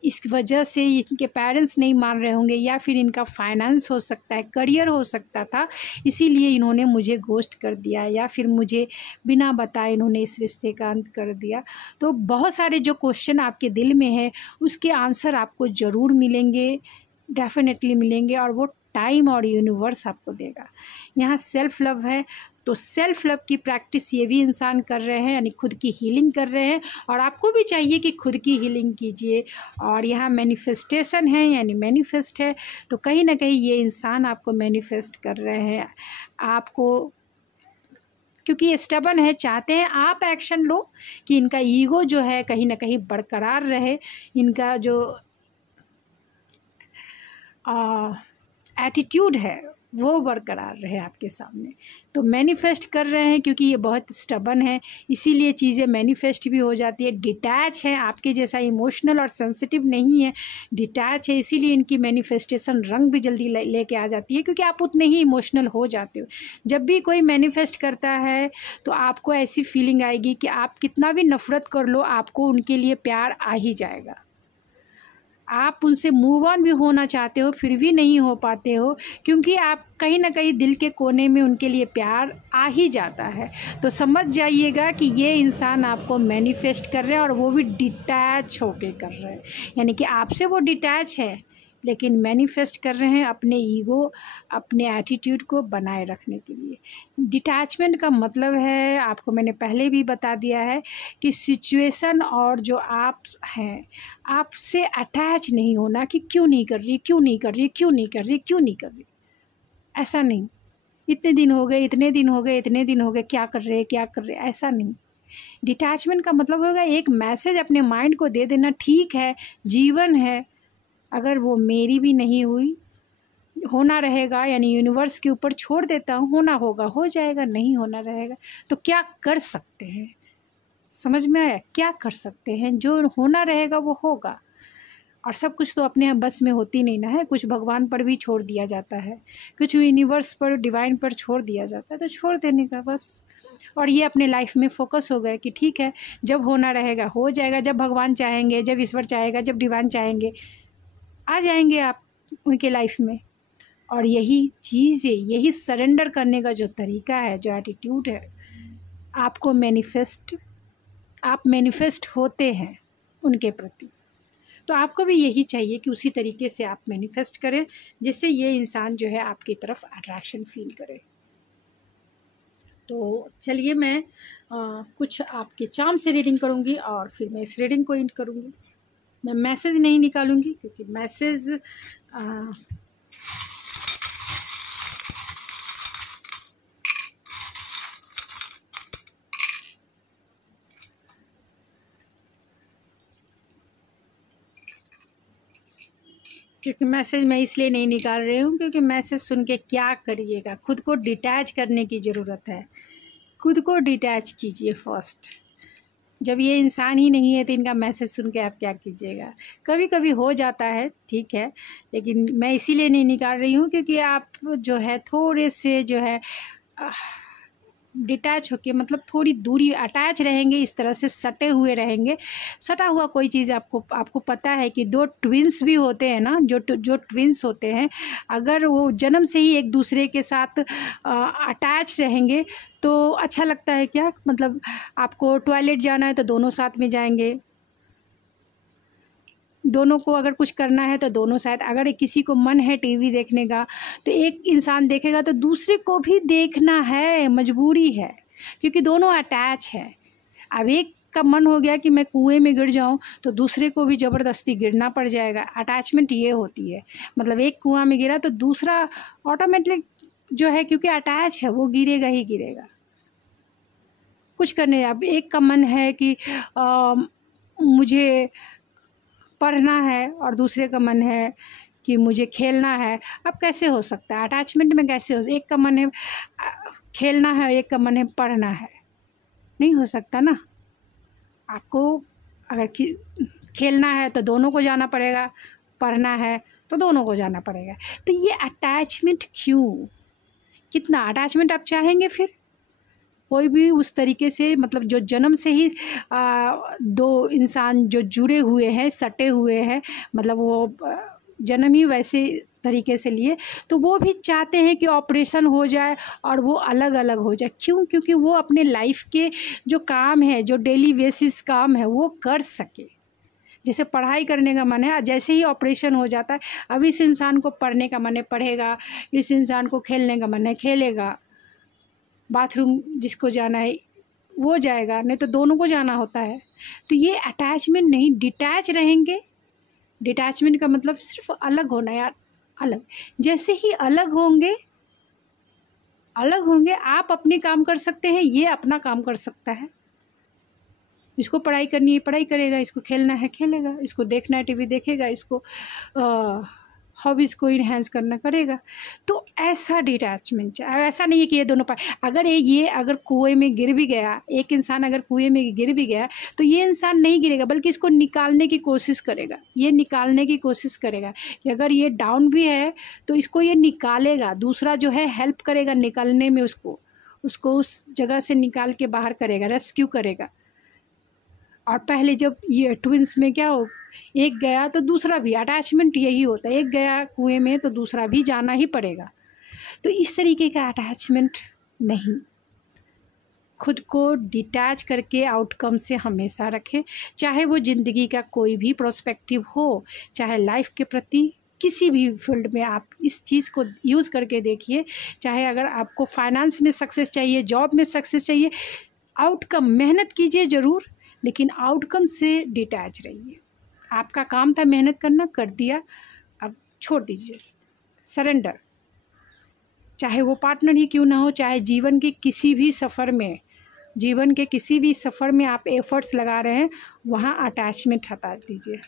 इस वजह से इनके पेरेंट्स नहीं मान रहे होंगे, या फिर इनका फाइनेंस हो सकता है, करियर हो सकता था, इसीलिए इन्होंने मुझे घोस्ट कर दिया, या फिर मुझे बिना बताए इन्होंने इस रिश्ते का अंत कर दिया। तो बहुत सारे जो क्वेश्चन आपके दिल में है उसके आंसर आपको ज़रूर मिलेंगे, डेफिनेटली मिलेंगे, और वो टाइम और यूनिवर्स आपको देगा। यहाँ सेल्फ लव है, तो सेल्फ लव की प्रैक्टिस ये भी इंसान कर रहे हैं, यानी खुद की हीलिंग कर रहे हैं। और आपको भी चाहिए कि खुद की हीलिंग कीजिए। और यहाँ मैनिफेस्टेशन है, यानी मैनिफेस्ट है, तो कहीं ना कहीं ये इंसान आपको मैनिफेस्ट कर रहे हैं आपको, क्योंकि ये स्टबन है, चाहते हैं आप एक्शन लो कि इनका ईगो जो है कहीं ना कहीं बरकरार रहे, इनका जो एटीट्यूड है वो बरकरार रहे आपके सामने। तो मैनिफेस्ट कर रहे हैं क्योंकि ये बहुत स्टबन है, इसीलिए चीज़ें मैनिफेस्ट भी हो जाती है। डिटैच है, आपके जैसा इमोशनल और सेंसिटिव नहीं है, डिटैच है, इसीलिए इनकी मैनिफेस्टेशन रंग भी जल्दी लेके आ जाती है, क्योंकि आप उतने ही इमोशनल हो जाते हो। जब भी कोई मैनिफेस्ट करता है तो आपको ऐसी फीलिंग आएगी कि आप कितना भी नफ़रत कर लो, आपको उनके लिए प्यार आ ही जाएगा। आप उनसे मूव ऑन भी होना चाहते हो फिर भी नहीं हो पाते हो, क्योंकि आप कहीं ना कहीं दिल के कोने में उनके लिए प्यार आ ही जाता है। तो समझ जाइएगा कि ये इंसान आपको मैनिफेस्ट कर रहे हैं, और वो भी डिटैच होके कर रहे हैं, यानी कि आपसे वो डिटैच है लेकिन मैनिफेस्ट कर रहे हैं अपने ईगो, अपने एटीट्यूड को बनाए रखने के लिए। डिटैचमेंट का मतलब है, आपको मैंने पहले भी बता दिया है, कि सिचुएशन और जो आप हैं आपसे अटैच नहीं होना कि क्यों नहीं कर रही, क्यों नहीं कर रही, क्यों नहीं कर रही, क्यों नहीं कर रही, ऐसा नहीं। इतने दिन हो गए, इतने दिन हो गए, इतने दिन हो गए, क्या कर रहे, क्या कर रहे, ऐसा नहीं। डिटैचमेंट का मतलब होगा एक मैसेज अपने माइंड को दे देना, ठीक है जीवन है, अगर वो मेरी भी नहीं हुई, होना रहेगा, यानी यूनिवर्स के ऊपर छोड़ देता हूँ, होना होगा हो जाएगा, नहीं होना रहेगा तो क्या कर सकते हैं। समझ में आया, क्या कर सकते हैं, जो होना रहेगा वो होगा। और सब कुछ तो अपने बस में होती नहीं ना है, कुछ भगवान पर भी छोड़ दिया जाता है, कुछ यूनिवर्स पर, डिवाइन पर छोड़ दिया जाता है, तो छोड़ देने का बस। और ये अपने लाइफ में फोकस हो गए कि ठीक है जब होना रहेगा हो जाएगा, जब भगवान चाहेंगे, जब ईश्वर चाहेगा, जब डिवाइन चाहेंगे आ जाएंगे आप उनके लाइफ में। और यही चीज़ है, यही सरेंडर करने का जो तरीका है, जो एटीट्यूड है, आपको आप मैनिफेस्ट होते हैं उनके प्रति। तो आपको भी यही चाहिए कि उसी तरीके से आप मैनिफेस्ट करें, जिससे ये इंसान जो है आपकी तरफ अट्रैक्शन फील करे। तो चलिए मैं कुछ आपके चार्म से रीडिंग करूँगी और फिर मैं इस रीडिंग को एंड करूँगी। मैं मैसेज नहीं निकालूंगी क्योंकि मैसेज मैं इसलिए नहीं निकाल रही हूँ क्योंकि मैसेज सुन के क्या करिएगा, खुद को डिटैच करने की ज़रूरत है। खुद को डिटैच कीजिए फर्स्ट। जब ये इंसान ही नहीं है तो इनका मैसेज सुन के आप क्या कीजिएगा। कभी कभी हो जाता है, ठीक है, लेकिन मैं इसीलिए नहीं निकाल रही हूँ क्योंकि आप जो है थोड़े से जो है डिटैच होके मतलब थोड़ी दूरी, अटैच रहेंगे, इस तरह से सटे हुए रहेंगे। सटा हुआ कोई चीज़ आपको पता है कि दो ट्विंस भी होते हैं ना, जो ट्विंस होते हैं, अगर वो जन्म से ही एक दूसरे के साथ अटैच रहेंगे तो अच्छा लगता है क्या? मतलब आपको टॉयलेट जाना है तो दोनों साथ में जाएंगे, दोनों को अगर कुछ करना है तो दोनों साथ, अगर किसी को मन है टीवी देखने का तो एक इंसान देखेगा तो दूसरे को भी देखना है, मजबूरी है, क्योंकि दोनों अटैच है। अब एक का मन हो गया कि मैं कुएं में गिर जाऊं तो दूसरे को भी ज़बरदस्ती गिरना पड़ जाएगा। अटैचमेंट ये होती है, मतलब एक कुआं में गिरा तो दूसरा ऑटोमेटिक जो है, क्योंकि अटैच है, वो गिरेगा ही गिरेगा। कुछ करने, अब एक का मन है कि मुझे पढ़ना है और दूसरे का मन है कि मुझे खेलना है। अब कैसे हो सकता है अटैचमेंट में? कैसे हो, एक का मन है खेलना है, एक का मन है पढ़ना है, नहीं हो सकता ना। आपको अगर खेलना है तो दोनों को जाना पड़ेगा, पढ़ना है तो दोनों को जाना पड़ेगा। तो ये अटैचमेंट क्यों? कितना अटैचमेंट आप चाहेंगे फिर? कोई भी उस तरीके से, मतलब जो जन्म से ही दो इंसान जो जुड़े हुए हैं, सटे हुए हैं, मतलब वो जन्म ही वैसे तरीके से लिए, तो वो भी चाहते हैं कि ऑपरेशन हो जाए और वो अलग अलग हो जाए। क्यों? क्योंकि वो अपने लाइफ के जो काम है, जो डेली बेसिस काम है, वो कर सके। जैसे पढ़ाई करने का मन है, जैसे ही ऑपरेशन हो जाता है, अब इस इंसान को पढ़ने का मन है पढ़ेगा, इस इंसान को खेलने का मन है खेलेगा, बाथरूम जिसको जाना है वो जाएगा, नहीं तो दोनों को जाना होता है। तो ये अटैचमेंट नहीं, डिटैच रहेंगे। डिटैचमेंट का मतलब सिर्फ अलग होना यार, अलग। जैसे ही अलग होंगे आप अपने काम कर सकते हैं, ये अपना काम कर सकता है। इसको पढ़ाई करनी है पढ़ाई करेगा, इसको खेलना है खेलेगा, इसको देखना है टीवी देखेगा, इसको हॉबीज़ को इन्हेंस करना करेगा। तो ऐसा डिटैचमेंट, ऐसा नहीं है कि ये दोनों अगर ये अगर कुएं में गिर भी गया, एक इंसान अगर कुएं में गिर भी गया तो ये इंसान नहीं गिरेगा, बल्कि इसको निकालने की कोशिश करेगा। ये निकालने की कोशिश करेगा कि अगर ये डाउन भी है तो इसको ये निकालेगा, दूसरा जो है हेल्प करेगा निकालने में, उसको उस जगह से निकाल के बाहर करेगा, रेस्क्यू करेगा। और पहले जब ये ट्विंस में क्या हो, एक गया तो दूसरा भी, अटैचमेंट यही होता है, एक गया कुएं में तो दूसरा भी जाना ही पड़ेगा। तो इस तरीके का अटैचमेंट नहीं। खुद को डिटैच करके आउटकम से हमेशा रखें, चाहे वो ज़िंदगी का कोई भी प्रोस्पेक्टिव हो, चाहे लाइफ के प्रति किसी भी फील्ड में आप इस चीज़ को यूज़ करके देखिए। चाहे अगर आपको फाइनेंस में सक्सेस चाहिए, जॉब में सक्सेस चाहिए, आउटकम, मेहनत कीजिए ज़रूर, लेकिन आउटकम से डिटैच रहिए। आपका काम था मेहनत करना, कर दिया, अब छोड़ दीजिए, सरेंडर। चाहे वो पार्टनर ही क्यों ना हो, चाहे जीवन के किसी भी सफ़र में आप एफर्ट्स लगा रहे हैं, वहाँ अटैचमेंट हटा दीजिए।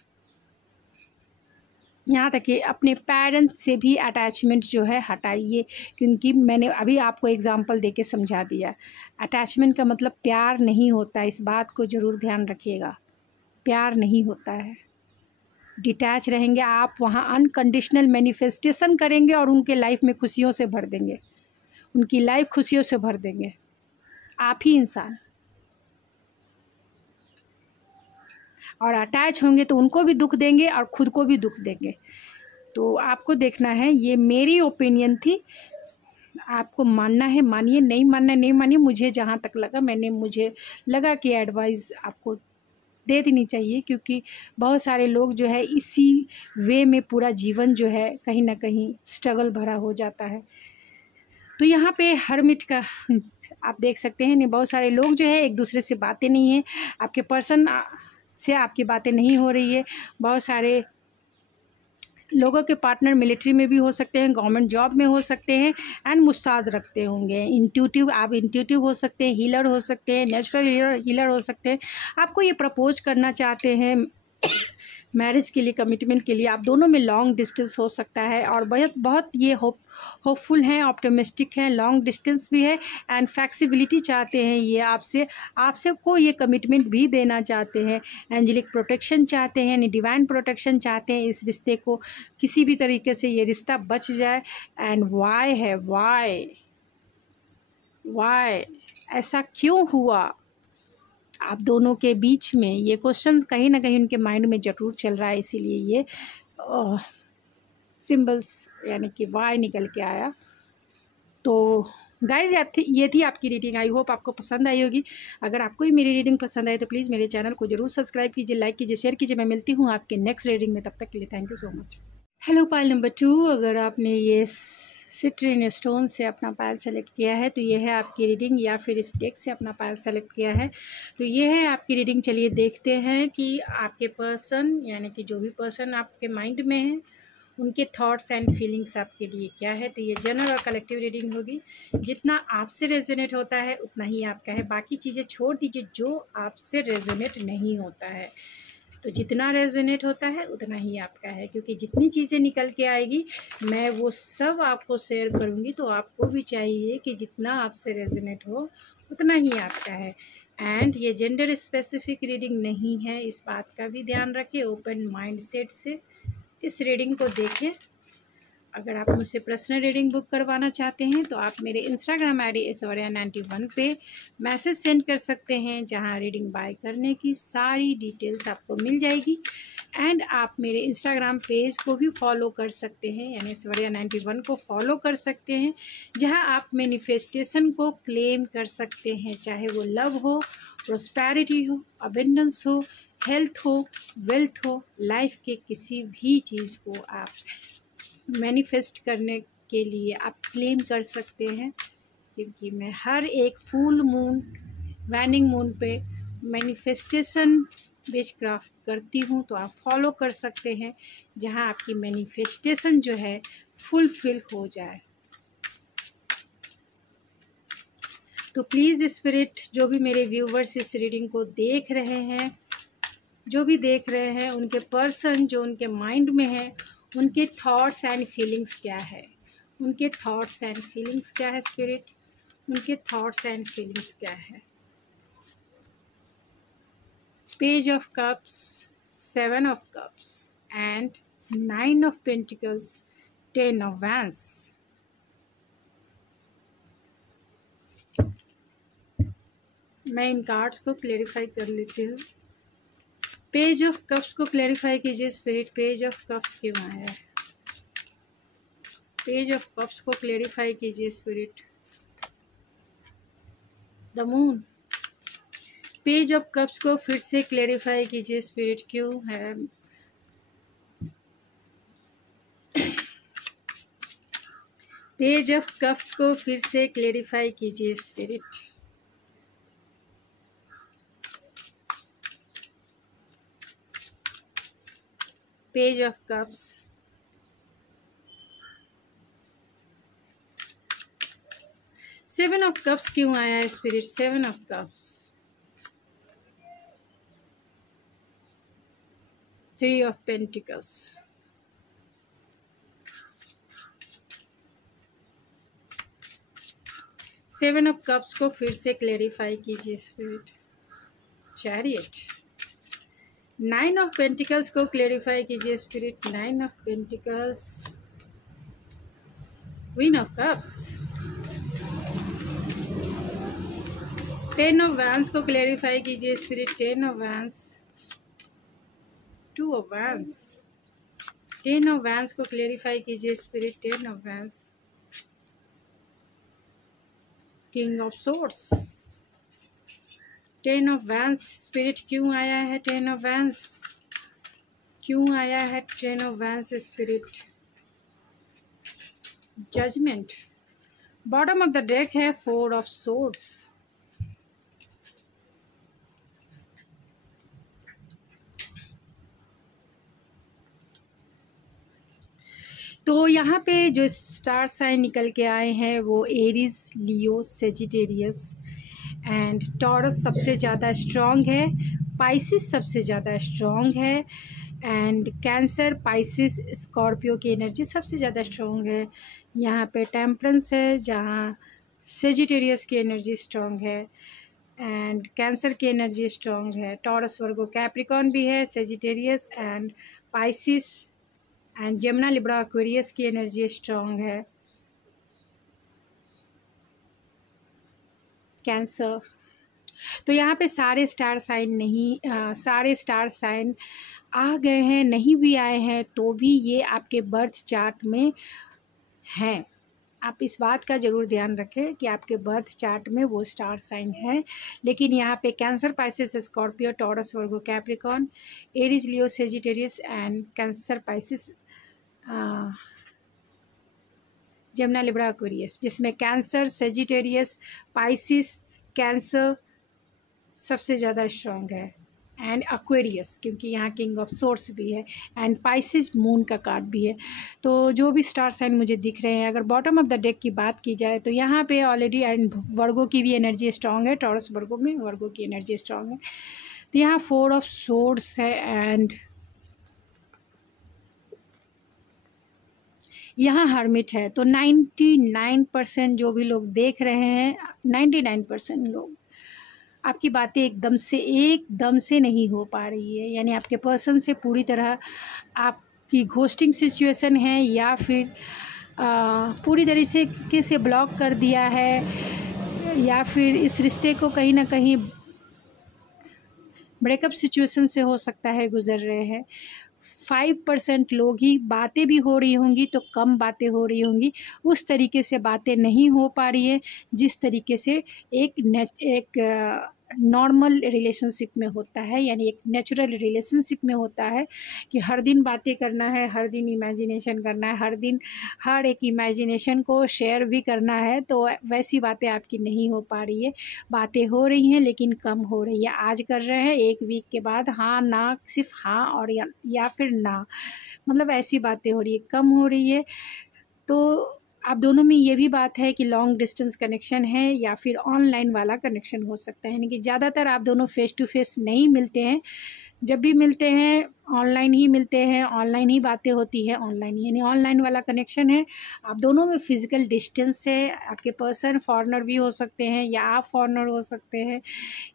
यहाँ तक कि अपने पेरेंट्स से भी अटैचमेंट जो है हटाइए, क्योंकि मैंने अभी आपको एग्जांपल देके समझा दिया। अटैचमेंट का मतलब प्यार नहीं होता, इस बात को ज़रूर ध्यान रखिएगा, प्यार नहीं होता है। डिटैच रहेंगे आप, वहाँ अनकंडीशनल मैनिफेस्टेशन करेंगे और उनके लाइफ में खुशियों से भर देंगे, उनकी लाइफ खुशियों से भर देंगे, आप ही इंसान। और अटैच होंगे तो उनको भी दुख देंगे और ख़ुद को भी दुख देंगे। तो आपको देखना है, ये मेरी ओपिनियन थी, आपको मानना है मानिए, नहीं मानना नहीं मानिए। मुझे जहाँ तक लगा, मुझे लगा कि एडवाइस आपको दे देनी चाहिए, क्योंकि बहुत सारे लोग जो है इसी वे में पूरा जीवन जो है कहीं ना कहीं स्ट्रगल भरा हो जाता है। तो यहाँ पे हरमिट का आप देख सकते हैं, नहीं बहुत सारे लोग जो है एक दूसरे से बातें नहीं है, आपके पर्सन से आपकी बातें नहीं हो रही है। बहुत सारे लोगों के पार्टनर मिलिट्री में भी हो सकते हैं, गवर्नमेंट जॉब में हो सकते हैं, एंड मुस्ताद रखते होंगे। इंट्यूटिव, आप इंट्यूटिव हो सकते हैं, हीलर हो सकते हैं, नेचुरल हीलर हो सकते हैं। आपको ये प्रपोज करना चाहते हैं मैरिज के लिए, कमिटमेंट के लिए। आप दोनों में लॉन्ग डिस्टेंस हो सकता है, और बहुत ये होपफुल हैं, ऑप्टिमिस्टिक हैं, लॉन्ग डिस्टेंस भी है, एंड फ्लेक्सिबिलिटी चाहते हैं ये आपसे को ये कमिटमेंट भी देना चाहते हैं। एंजेलिक प्रोटेक्शन चाहते हैं, यानी डिवाइन प्रोटेक्शन चाहते हैं, इस रिश्ते को किसी भी तरीके से ये रिश्ता बच जाए। एंड वाई है, वाई ऐसा क्यों हुआ आप दोनों के बीच में, ये क्वेश्चन कहीं ना कहीं उनके माइंड में जरूर चल रहा है, इसीलिए ये सिंबल्स यानी कि वाई निकल के आया। तो गाइज ये थी आपकी रीडिंग। आई होप आपको पसंद आई होगी। अगर आपको ही मेरी रीडिंग पसंद आई तो प्लीज़ मेरे चैनल को जरूर सब्सक्राइब कीजिए, लाइक कीजिए, शेयर कीजिए। मैं मिलती हूँ आपके नेक्स्ट रीडिंग में, तब तक के लिए thank you so much. Hello pile number 2, अगर आपने ये सिट्रिन स्टोन से अपना पायल सेलेक्ट किया है तो ये है आपकी रीडिंग, या फिर इस डेक से अपना पायल सेलेक्ट किया है तो ये है आपकी रीडिंग। चलिए देखते हैं कि आपके पर्सन यानी कि जो भी पर्सन आपके माइंड में है उनके थॉट्स एंड फीलिंग्स आपके लिए क्या है। तो ये जनरल और कलेक्टिव रीडिंग होगी। जितना आपसे रेजोनेट होता है उतना ही आपका है, बाकी चीज़ें छोड़ दीजिए जो आपसे रेजोनेट नहीं होता है। तो जितना रेजोनेट होता है उतना ही आपका है, क्योंकि जितनी चीज़ें निकल के आएगी मैं वो सब आपको शेयर करूँगी। तो आपको भी चाहिए कि जितना आपसे रेजोनेट हो उतना ही आपका है। एंड ये जेंडर स्पेसिफिक रीडिंग नहीं है, इस बात का भी ध्यान रखें। ओपन माइंड सेट से इस रीडिंग को देखें। अगर आप मुझसे पर्सनल रीडिंग बुक करवाना चाहते हैं तो आप मेरे इंस्टाग्राम ID ऐश्वर्या91 पे मैसेज सेंड कर सकते हैं, जहां रीडिंग बाय करने की सारी डिटेल्स आपको मिल जाएगी। एंड आप मेरे इंस्टाग्राम पेज को भी फॉलो कर सकते हैं, यानी ऐश्वर्या91 को फॉलो कर सकते हैं, जहां आप मैनिफेस्टेशन को क्लेम कर सकते हैं, चाहे वो लव हो, प्रोस्पैरिटी हो, अबेंडेंस हो, हेल्थ हो, वेल्थ हो, लाइफ के किसी भी चीज़ को आप मैनिफेस्ट करने के लिए आप क्लेम कर सकते हैं। क्योंकि मैं हर एक फुल मून, वैनिंग मून पे मैनिफेस्टेशन विचक्राफ्ट करती हूँ, तो आप फॉलो कर सकते हैं, जहाँ आपकी मैनिफेस्टेशन जो है फुलफिल हो जाए। तो प्लीज़ स्पिरिट, जो भी मेरे व्यूवर्स इस रीडिंग को देख रहे हैं, जो भी देख रहे हैं, उनके पर्सन जो उनके माइंड में है, उनके थॉट्स एंड फीलिंग्स क्या है, उनके थॉट्स एंड फीलिंग्स क्या है स्पिरिट, उनके थॉट्स एंड फीलिंग्स क्या है। Page of cups, 7 of cups and 9 of pentacles, 10 of vents. मैं इन कार्ड्स को क्लेरिफाई कर लेती हूँ। पेज ऑफ कप्स को क्लेरिफाई कीजिए स्पिरिट, पेज ऑफ कप्स क्यों आया है। पेज ऑफ कप्स को क्लेरिफाई कीजिए spirit. The moon, page of cups को फिर से क्लेरिफाई कीजिए स्पिरिट, क्यों है। पेज ऑफ कप्स को फिर से क्लेरिफाई कीजिए spirit. Page of cups, seven of cups क्यों आया है spirit, seven of cups, 3 of pentacles, seven of cups को फिर से क्लेरिफाई कीजिए स्पिरिट। चैरियट, 9 ऑफ पेंटिकल्स को क्लेरिफाई कीजिए spirit, 9 of pentacles, queen of cups, 10 of vents को क्लेरिफाई कीजिए spirit, 10 of vents, 2 of vents, 10 of vents को clarify कीजिए spirit, 10 of vents, king of swords, 10 of wands spirit क्यों आया है, 10 of vents क्यों आया है, 10 of wands spirit. Judgement, bottom of the deck है 4 ऑफ सोर्ड्स, तो यहाँ पे जो स्टार साइन निकल के आए हैं वो Aries, Leo, Sagittarius and taurus सबसे ज़्यादा स्ट्रॉन्ग है, पाइसिस सबसे ज़्यादा स्ट्रॉन्ग है, एंड कैंसर, पाइसिस, स्कॉर्पियो की एनर्जी सबसे ज़्यादा स्ट्रॉन्ग है। यहाँ पे टेम्परेंस है, जहाँ सेजिटेरियस की एनर्जी स्ट्रॉन्ग है एंड कैंसर की एनर्जी स्ट्रॉन्ग है। टॉरस, वर्गो, कैप्रिकॉन भी है, Sagittarius and Pisces and Gemini, Libra, Aquarius की एनर्जी स्ट्रॉन्ग है। कैंसर। तो यहाँ पे सारे स्टार साइन नहीं, सारे स्टार साइन आ गए हैं, नहीं भी आए हैं तो भी ये आपके बर्थ चार्ट में हैं। आप इस बात का ज़रूर ध्यान रखें कि आपके बर्थ चार्ट में वो स्टार साइन है। लेकिन यहाँ पे cancer, Pisces, Scorpio, taurus, Virgo, Capricorn, Aries, Leo, Sagittarius and cancer, Pisces, Jamuna, Libra, Aquarius, जिसमें कैंसर, सेजिटेरियस, पाइसिस, कैंसर सबसे ज़्यादा स्ट्रॉन्ग है एंड एक्वेरियस क्योंकि यहाँ किंग ऑफ सोर्स भी है एंड पाइसिस मून का कार्ड भी है। तो जो भी स्टार साइन मुझे दिख रहे हैं, अगर बॉटम ऑफ द डेक की बात की जाए तो यहाँ पे ऑलरेडी एंड वर्गो की भी एनर्जी स्ट्रॉन्ग है, टॉरस वर्गो में वर्गो की एनर्जी स्ट्रॉन्ग है। तो यहाँ 4 ऑफ सोर्ड्स है एंड यहाँ हर्मिट है। तो 99% जो भी लोग देख रहे हैं, 99% लोग आपकी बातें एकदम से नहीं हो पा रही है, यानी आपके पर्सन से पूरी तरह आपकी घोस्टिंग सिचुएशन है या फिर पूरी तरीके से ब्लॉक कर दिया है या फिर इस रिश्ते को कहीं ना कहीं ब्रेकअप सिचुएशन से हो सकता है गुजर रहे हैं। 5% लोग ही बातें भी हो रही होंगी तो कम बातें हो रही होंगी, उस तरीके से बातें नहीं हो पा रही है जिस तरीके से एक नॉर्मल रिलेशनशिप में होता है, यानी एक नेचुरल रिलेशनशिप में होता है कि हर दिन बातें करना है, हर दिन इमेजिनेशन करना है, हर दिन हर एक इमेजिनेशन को शेयर भी करना है। तो वैसी बातें आपकी नहीं हो पा रही है, बातें हो रही हैं लेकिन कम हो रही है। आज कर रहे हैं, एक वीक के बाद हाँ ना, सिर्फ हाँ और या फिर ना, मतलब ऐसी बातें हो रही है, कम हो रही है। तो आप दोनों में ये भी बात है कि लॉन्ग डिस्टेंस कनेक्शन है या फिर ऑनलाइन वाला कनेक्शन हो सकता है, यानी कि ज़्यादातर आप दोनों फेस टू फेस नहीं मिलते हैं, जब भी मिलते हैं ऑनलाइन ही मिलते हैं, ऑनलाइन ही बातें होती है, ऑनलाइन यानी ऑनलाइन वाला कनेक्शन है। आप दोनों में फिज़िकल डिस्टेंस है, आपके पर्सन फॉरेनर भी हो सकते हैं या आप फॉरेनर हो सकते हैं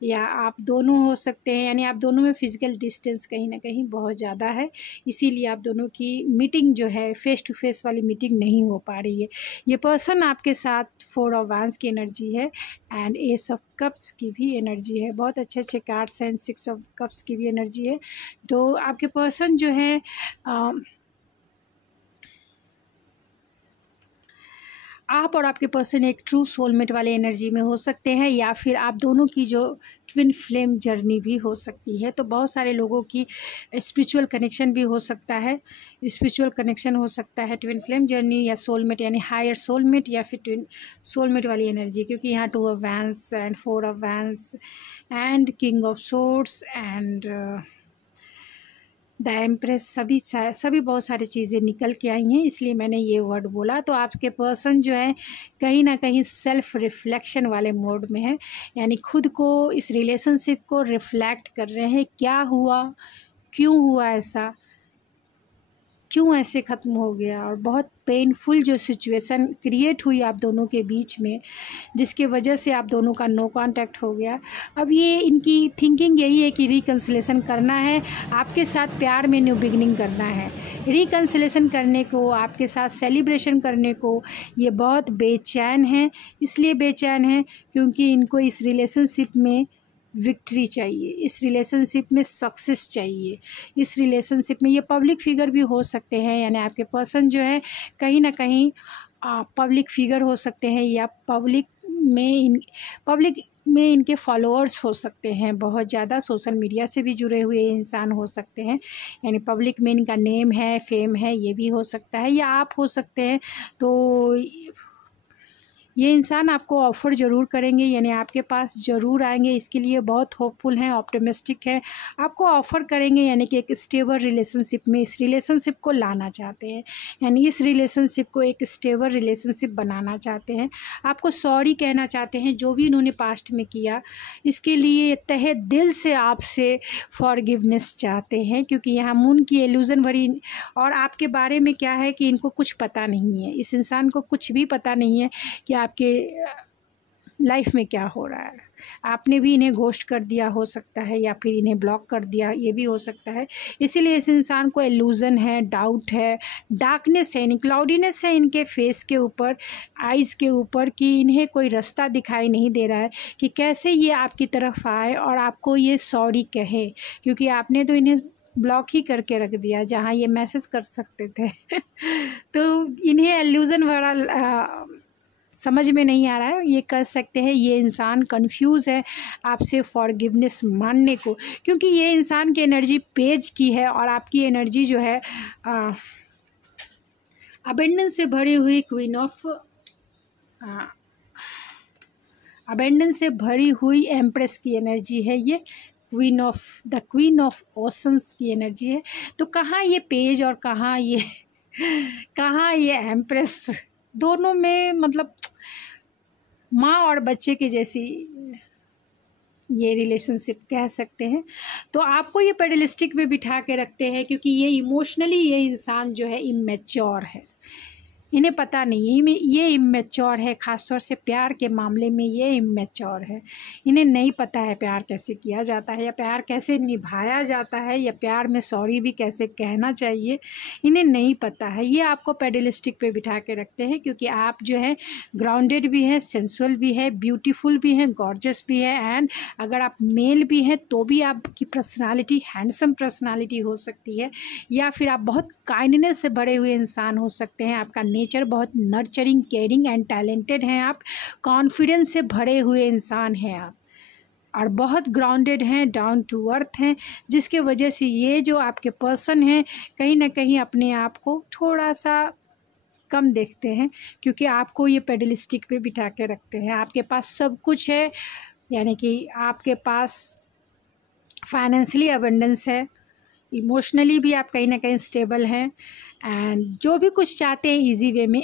या आप दोनों हो सकते हैं, यानी आप दोनों में फ़िज़िकल डिस्टेंस कहीं ना कहीं बहुत ज़्यादा है, इसीलिए आप दोनों की मीटिंग जो है फेस टू फेस वाली मीटिंग नहीं हो पा रही है। ये पर्सन आपके साथ 4 ऑफ वांस की एनर्जी है एंड एस ऑफ कप्स की भी एनर्जी है, बहुत अच्छे अच्छे कार्ड्स हैं, 6 ऑफ कप्स की भी एनर्जी है। तो आपके पर्सन जो है आप और आपके पर्सन एक ट्रू सोलमेट वाले एनर्जी में हो सकते हैं या फिर आप दोनों की जो ट्विन फ्लेम जर्नी भी हो सकती है। तो बहुत सारे लोगों की स्पिरिचुअल कनेक्शन भी हो सकता है, स्पिरिचुअल कनेक्शन हो सकता है, ट्विन फ्लेम जर्नी या सोलमेट यानी हायर सोलमेट या फिर ट्विन सोलमेट वाली एनर्जी, क्योंकि यहाँ 2 of vents and 4 of vents and king of swords and the empress सभी बहुत सारी चीज़ें निकल के आई हैं, इसलिए मैंने ये वर्ड बोला। तो आपके पर्सन जो है कहीं ना कहीं सेल्फ रिफ्लेक्शन वाले मोड में है, यानी खुद को इस रिलेशनशिप को रिफ्लेक्ट कर रहे हैं, क्या हुआ, क्यों हुआ ऐसा, क्यों ऐसे ख़त्म हो गया, और बहुत पेनफुल जो सिचुएशन क्रिएट हुई आप दोनों के बीच में जिसके वजह से आप दोनों का नो कांटेक्ट हो गया। अब ये इनकी थिंकिंग यही है कि रिकन्सिलेशन करना है, आपके साथ प्यार में न्यू बिगनिंग करना है, रिकन्सिलेशन करने को, आपके साथ सेलिब्रेशन करने को ये बहुत बेचैन हैं। इसलिए बेचैन हैं क्योंकि इनको इस रिलेशनशिप में विक्ट्री चाहिए, इस रिलेशनशिप में सक्सेस चाहिए, इस रिलेशनशिप में ये पब्लिक फिगर भी हो सकते हैं, यानी आपके पर्सन जो है कहीं ना कहीं पब्लिक फिगर हो सकते हैं या पब्लिक में इनके फॉलोअर्स हो सकते हैं, बहुत ज़्यादा सोशल मीडिया से भी जुड़े हुए इंसान हो सकते हैं, यानी पब्लिक में इनका नेम है, फेम है, ये भी हो सकता है, या आप हो सकते हैं। तो ये इंसान आपको ऑफ़र ज़रूर करेंगे, यानी आपके पास ज़रूर आएंगे, इसके लिए बहुत होपफुल हैं, ऑप्टिमिस्टिक है, आपको ऑफ़र करेंगे, यानी कि एक स्टेबल रिलेशनशिप में इस रिलेशनशिप को लाना चाहते हैं, यानी इस रिलेशनशिप को एक स्टेबल रिलेशनशिप बनाना चाहते हैं, आपको सॉरी कहना चाहते हैं जो भी इन्होंने पास्ट में किया, इसके लिए तहे दिल से आपसे फॉरगिवनेस चाहते हैं, क्योंकि यहाँ मून की इल्यूज़न भरी, और आपके बारे में क्या है कि इनको कुछ पता नहीं है, इस इंसान को कुछ भी पता नहीं है कि आपके लाइफ में क्या हो रहा है। आपने भी इन्हें घोस्ट कर दिया हो सकता है, या फिर इन्हें ब्लॉक कर दिया, ये भी हो सकता है। इसीलिए इस इंसान को इल्यूज़न है, डाउट है, डार्कनेस है, क्लाउडीनेस है इनके फेस के ऊपर, आइज़ के ऊपर, कि इन्हें कोई रास्ता दिखाई नहीं दे रहा है कि कैसे ये आपकी तरफ आए और आपको ये सॉरी कहे, क्योंकि आपने तो इन्हें ब्लॉक ही करके रख दिया जहाँ ये मैसेज कर सकते थे। तो इन्हें इल्यूज़न वाला समझ में नहीं आ रहा है। ये कह सकते हैं ये इंसान कंफ्यूज है आपसे फॉरगिवनेस मानने को, क्योंकि ये इंसान की एनर्जी पेज की है और आपकी एनर्जी जो है अबेंडेंस से भरी हुई अबेंडेंस से भरी हुई एम्प्रेस की एनर्जी है। ये क्वीन ऑफ ओशंस की एनर्जी है। तो कहाँ ये पेज और कहाँ ये एम्प्रेस, दोनों में मतलब माँ और बच्चे के जैसी ये रिलेशनशिप कह सकते हैं। तो आपको ये पेडलिस्टिक में बिठा के रखते हैं, क्योंकि ये इमोशनली ये इंसान जो है इमेच्योर है। इन्हें पता नहीं है, ये इमेच्योर है, ख़ासतौर से प्यार के मामले में ये इमेच्योर है। इन्हें नहीं पता है प्यार कैसे किया जाता है, या प्यार कैसे निभाया जाता है, या प्यार में सॉरी भी कैसे कहना चाहिए, इन्हें नहीं पता है। ये आपको पेडलिस्टिक पे बिठा के रखते हैं, क्योंकि आप जो है ग्राउंडेड भी हैं, सेंसुअल भी है, ब्यूटीफुल भी हैं, गॉर्जियस भी है, एंड अगर आप मेल भी हैं तो भी आपकी पर्सनालिटी हैंडसम पर्सनालिटी हो सकती है, या फिर आप बहुत काइंडनेस से भरे हुए इंसान हो सकते हैं। आपका नेचर बहुत नर्चरिंग, केयरिंग एंड टैलेंटेड हैं आप, कॉन्फिडेंस से भरे हुए इंसान हैं आप, और बहुत ग्राउंडेड हैं, डाउन टू अर्थ हैं, जिसके वजह से ये जो आपके पर्सन हैं कहीं ना कहीं अपने आप को थोड़ा सा कम देखते हैं, क्योंकि आपको ये पेडलिस्टिक पे बिठा के रखते हैं। आपके पास सब कुछ है, यानी कि आपके पास फाइनेंशियली अबंडेंस है, इमोशनली भी आप कहीं ना कहीं स्टेबल हैं, एंड जो भी कुछ चाहते हैं इजी वे में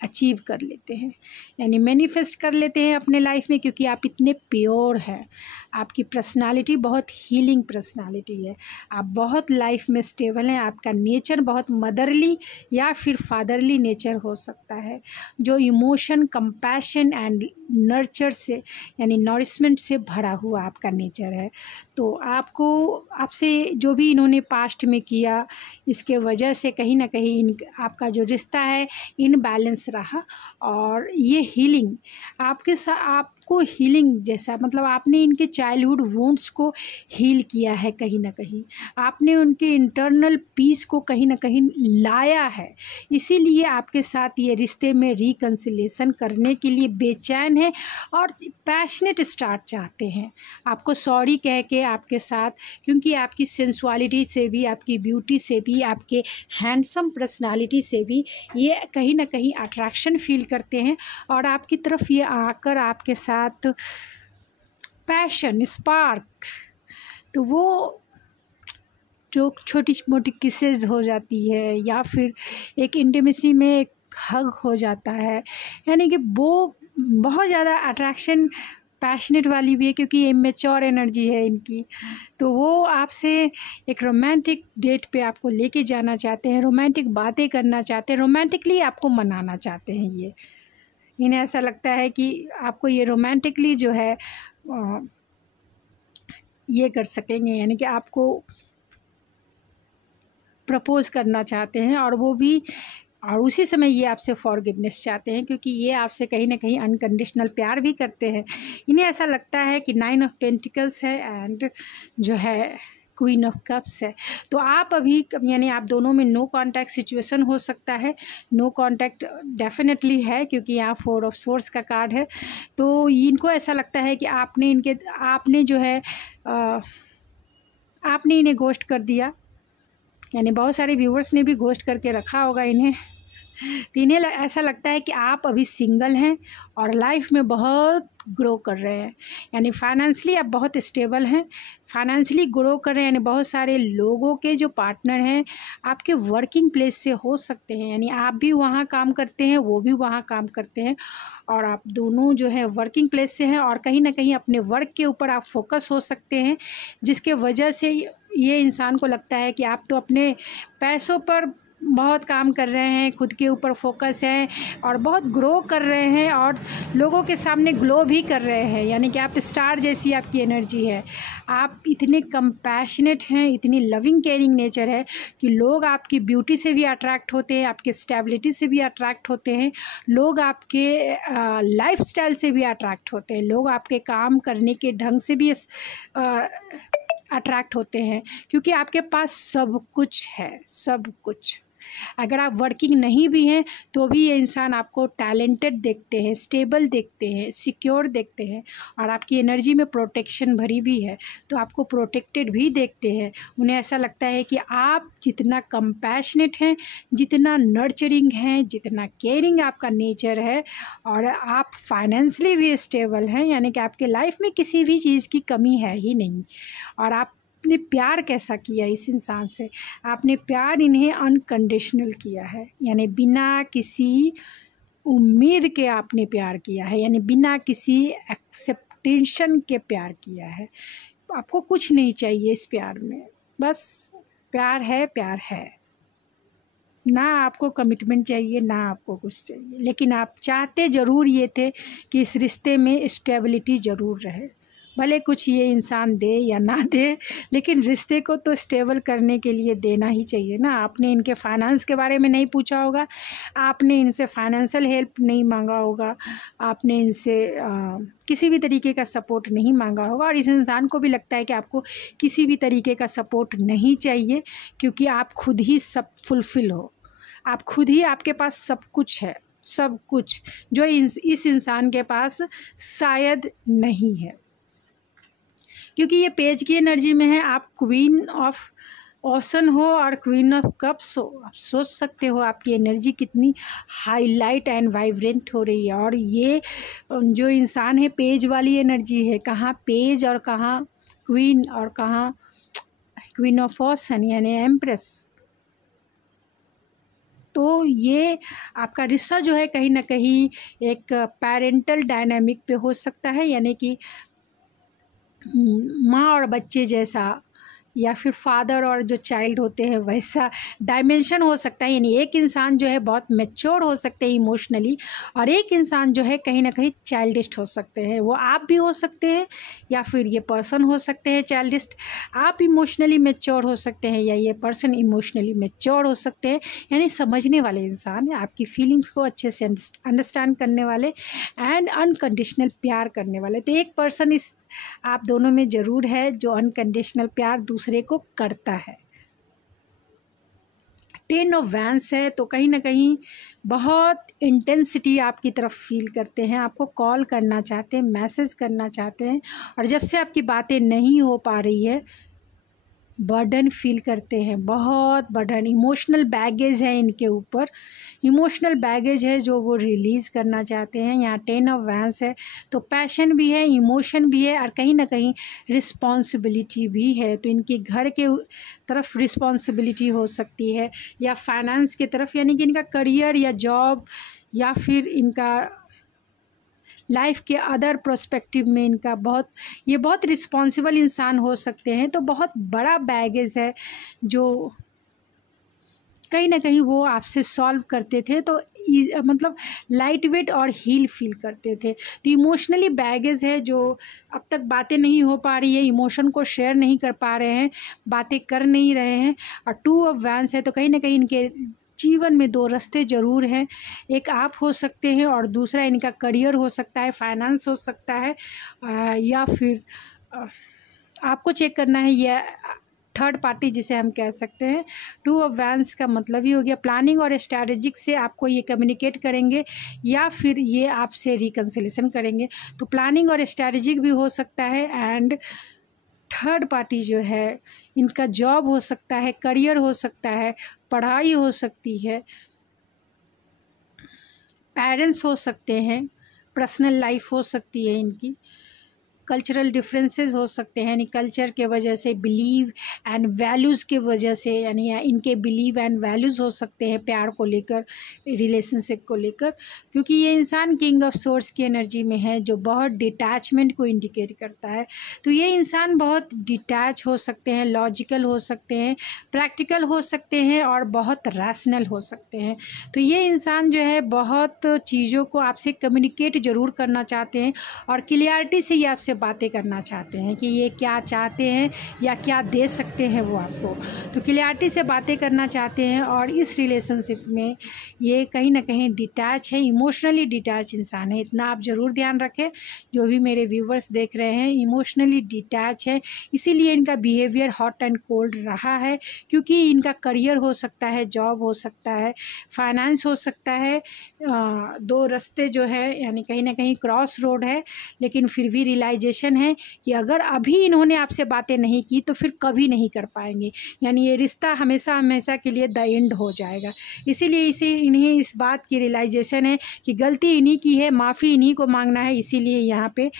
अचीव कर लेते हैं, यानी मैनिफेस्ट कर लेते हैं अपने लाइफ में, क्योंकि आप इतने प्योर हैं। आपकी पर्सनालिटी बहुत हीलिंग पर्सनालिटी है, आप बहुत लाइफ में स्टेबल हैं। आपका नेचर बहुत मदरली या फिर फादरली नेचर हो सकता है, जो इमोशन, कंपैशन एंड नर्चर से यानी नॉरिशमेंट से भरा हुआ आपका नेचर है। तो आपसे जो भी इन्होंने पास्ट में किया, इसके वजह से कहीं ना कहीं आपका जो रिश्ता है इनबैलेंस रहा, और ये हीलिंग आपको हीलिंग जैसा, मतलब आपने इनके चाइल्डहुड वुंड्स को हील किया है कहीं ना कहीं, आपने उनके इंटरनल पीस को कहीं ना कहीं लाया है। इसीलिए आपके साथ ये रिश्ते में रिकन्सिलेशन करने के लिए बेचैन है और पैशनेट स्टार्ट चाहते हैं आपको सॉरी कह के आपके साथ, क्योंकि आपकी सेंसुअलिटी से भी, आपकी ब्यूटी से भी, आपके हैंडसम पर्सनालिटी से भी ये कहीं ना कहीं अट्रैक्शन फील करते हैं, और आपकी तरफ ये आकर आपके साथ पैशन, स्पार्क, तो वो जो छोटी मोटी किसेज हो जाती है, या फिर एक इंटीमेसी में एक हग हो जाता है, यानी कि वो बहुत ज़्यादा अट्रैक्शन पैशनेट वाली भी है, क्योंकि ये मैच्योर एनर्जी है इनकी। तो वो आपसे एक रोमांटिक डेट पे आपको लेके जाना चाहते हैं, रोमांटिक बातें करना चाहते हैं, रोमांटिकली आपको मनाना चाहते हैं। ये इन्हें ऐसा लगता है कि आपको ये रोमांटिकली जो है ये कर सकेंगे, यानी कि आपको प्रपोज करना चाहते हैं, और वो भी, और उसी समय ये आपसे फॉरगिवनेस चाहते हैं, क्योंकि ये आपसे कहीं ना कहीं अनकंडीशनल प्यार भी करते हैं। इन्हें ऐसा लगता है कि 9 ऑफ पेंटिकल्स है एंड जो है क्वीन ऑफ कप्स है। तो आप अभी, यानी आप दोनों में नो कांटेक्ट सिचुएशन हो सकता है। नो कांटेक्ट डेफिनेटली है, क्योंकि यहाँ 4 ऑफ सोर्स का कार्ड है। तो इनको ऐसा लगता है कि आपने जो है आपने इन्हें घोस्ट कर दिया, यानी बहुत सारे व्यूवर्स ने भी घोस्ट करके रखा होगा इन्हें। तो इन्हें ऐसा लगता है कि आप अभी सिंगल हैं और लाइफ में बहुत ग्रो कर रहे हैं, यानी फाइनेंशियली आप बहुत स्टेबल हैं, फाइनेंशियली ग्रो कर रहे हैं, यानी बहुत सारे लोगों के जो पार्टनर हैं आपके वर्किंग प्लेस से हो सकते हैं, यानी आप भी वहाँ काम करते हैं, वो भी वहाँ काम करते हैं, और आप दोनों जो है वर्किंग प्लेस से हैं, और कहीं ना कहीं अपने वर्क के ऊपर आप फोकस हो सकते हैं, जिसके वजह से ये इंसान को लगता है कि आप तो अपने पैसों पर बहुत काम कर रहे हैं, खुद के ऊपर फोकस है और बहुत ग्रो कर रहे हैं और लोगों के सामने ग्लो भी कर रहे हैं, यानी कि आप स्टार जैसी आपकी एनर्जी है। आप इतने कंपैशनेट हैं, इतनी लविंग केयरिंग नेचर है कि लोग आपकी ब्यूटी से भी अट्रैक्ट होते हैं, आपके स्टेबिलिटी से भी अट्रैक्ट होते हैं, लोग आपके लाइफस्टाइल से भी अट्रैक्ट होते हैं, लोग आपके काम करने के ढंग से भी अट्रैक्ट होते हैं, क्योंकि आपके पास सब कुछ है, सब कुछ। अगर आप वर्किंग नहीं भी हैं तो भी ये इंसान आपको टैलेंटेड देखते हैं, स्टेबल देखते हैं, सिक्योर देखते हैं और आपकी एनर्जी में प्रोटेक्शन भरी भी है तो आपको प्रोटेक्टेड भी देखते हैं। उन्हें ऐसा लगता है कि आप जितना कंपैशनेट हैं, जितना नर्चरिंग हैं, जितना केयरिंग आपका नेचर है और आप फाइनेंशियली भी स्टेबल हैं, यानी कि आपके लाइफ में किसी भी चीज़ की कमी है ही नहीं। और आपने प्यार कैसा किया इस इंसान से, आपने प्यार इन्हें अनकंडीशनल किया है, यानी बिना किसी उम्मीद के आपने प्यार किया है, यानी बिना किसी एक्सेप्टेशन के प्यार किया है। आपको कुछ नहीं चाहिए इस प्यार में, बस प्यार है, प्यार है। ना आपको कमिटमेंट चाहिए, ना आपको कुछ चाहिए, लेकिन आप चाहते ज़रूर ये थे कि इस रिश्ते में स्टेबिलिटी ज़रूर रहे। भले कुछ ये इंसान दे या ना दे, लेकिन रिश्ते को तो स्टेबल करने के लिए देना ही चाहिए ना। आपने इनके फाइनेंस के बारे में नहीं पूछा होगा, आपने इनसे फाइनेंशियल हेल्प नहीं मांगा होगा, आपने इनसे किसी भी तरीके का सपोर्ट नहीं मांगा होगा और इस इंसान को भी लगता है कि आपको किसी भी तरीके का सपोर्ट नहीं चाहिए, क्योंकि आप खुद ही सब फुलफ़िल हो, आप खुद ही, आपके पास सब कुछ है, सब कुछ जो इस इंसान के पास शायद नहीं है। क्योंकि ये पेज की एनर्जी में है, आप क्वीन ऑफ ओशन हो और क्वीन ऑफ कप्स हो। आप सोच सकते हो आपकी एनर्जी कितनी हाईलाइट एंड वाइब्रेंट हो रही है। और ये जो इंसान है पेज वाली एनर्जी है, कहाँ पेज और कहाँ क्वीन और कहाँ क्वीन ऑफ ओशन यानी एम्प्रेस। तो ये आपका रिश्ता जो है कहीं ना कहीं एक पेरेंटल डायनामिक पे हो सकता है, यानी कि माँ और बच्चे जैसा, या फिर फादर और जो चाइल्ड होते हैं वैसा डायमेंशन हो सकता है। यानी एक इंसान जो है बहुत मैच्योर हो सकते हैं इमोशनली और एक इंसान जो है कहीं ना कहीं चाइल्डिस्ट हो सकते हैं। वो आप भी हो सकते हैं या फिर ये पर्सन हो सकते हैं चाइल्डिस्ट। आप इमोशनली मैच्योर हो सकते हैं या ये पर्सन इमोशनली मैच्योर हो सकते हैं, यानी समझने वाले इंसान है, आपकी फीलिंग्स को अच्छे से अंडरस्टैंड करने वाले एंड अनकंडीशनल प्यार करने वाले। तो एक पर्सन इस आप दोनों में ज़रूर है जो अनकंडीशनल प्यार दूसरे को करता है। 10 ऑफ वैंस है तो कहीं ना कहीं बहुत इंटेंसिटी आपकी तरफ फील करते हैं, आपको कॉल करना चाहते हैं, मैसेज करना चाहते हैं और जब से आपकी बातें नहीं हो पा रही है बर्डन फील करते हैं, बहुत बर्डन, इमोशनल बैगेज है इनके ऊपर, इमोशनल बैगेज है जो वो रिलीज़ करना चाहते हैं। यहाँ 10 ऑफ वैंस है तो पैशन भी है, इमोशन भी है और कहीं ना कहीं रिस्पॉन्सिबिलिटी भी है। तो इनकी घर के तरफ रिस्पॉन्सिबिलिटी हो सकती है या फाइनेंस की तरफ, यानी कि इनका करियर या जॉब या फिर इनका लाइफ के अदर प्रोस्पेक्टिव में इनका ये बहुत रिस्पॉन्सिबल इंसान हो सकते हैं। तो बहुत बड़ा बैगेज है जो कहीं ना कहीं वो आपसे सॉल्व करते थे, तो मतलब लाइट वेट और हील फील करते थे। तो इमोशनली बैगेज है जो अब तक बातें नहीं हो पा रही है, इमोशन को शेयर नहीं कर पा रहे हैं, बातें कर नहीं रहे हैं। और 2 ऑफ वैंस है तो कहीं ना कहीं इनके जीवन में 2 रास्ते ज़रूर हैं, एक आप हो सकते हैं और दूसरा इनका करियर हो सकता है, फाइनेंस हो सकता है या फिर आपको चेक करना है या थर्ड पार्टी जिसे हम कह सकते हैं। 2 ऑफ वैंस का मतलब ही हो गया प्लानिंग और स्ट्रैटेजिक से आपको ये कम्युनिकेट करेंगे या फिर ये आपसे रिकन्सिलेशन करेंगे। तो प्लानिंग और स्ट्रैटेजिक भी हो सकता है एंड थर्ड पार्टी जो है इनका जॉब हो सकता है, करियर हो सकता है, पढ़ाई हो सकती है, पेरेंट्स हो सकते हैं, पर्सनल लाइफ हो सकती है इनकी, कल्चरल डिफरेंसेस हो सकते हैं, यानी कल्चर के वजह से, बिलीव एंड वैल्यूज़ के वजह से, यानी इनके बिलीव एंड वैल्यूज़ हो सकते हैं प्यार को लेकर, रिलेशनशिप को लेकर, क्योंकि ये इंसान किंग ऑफ सोर्स की एनर्जी में है जो बहुत डिटैचमेंट को इंडिकेट करता है। तो ये इंसान बहुत डिटैच हो सकते हैं, लॉजिकल हो सकते हैं, प्रैक्टिकल हो सकते हैं और बहुत रैशनल हो सकते हैं। तो ये इंसान जो है बहुत चीज़ों को आपसे कम्युनिकेट ज़रूर करना चाहते हैं और क्लियरिटी से ये आपसे बातें करना चाहते हैं कि ये क्या चाहते हैं या क्या दे सकते हैं वो आपको। तो क्लियरिटी से बातें करना चाहते हैं और इस रिलेशनशिप में ये कहीं ना कहीं डिटैच है, इमोशनली डिटैच इंसान है। इतना आप ज़रूर ध्यान रखें, जो भी मेरे व्यूवर्स देख रहे हैं, इमोशनली डिटैच है, इसीलिए इनका बिहेवियर हॉट एंड कोल्ड रहा है, क्योंकि इनका करियर हो सकता है, जॉब हो सकता है, फाइनेंस हो सकता है, दो रास्ते जो है यानी कहीं ना कहीं क्रॉस रोड है, लेकिन फिर भी रियलाइजेशन है कि अगर अभी इन्होंने आपसे बातें नहीं की तो फिर कभी नहीं कर पाएंगे, यानी ये रिश्ता हमेशा हमेशा के लिए द एंड हो जाएगा। इसीलिए इन्हें इस बात की रियलाइजेशन है कि गलती इन्हीं की है, माफ़ी इन्हीं को मांगना है, इसीलिए यहाँ पे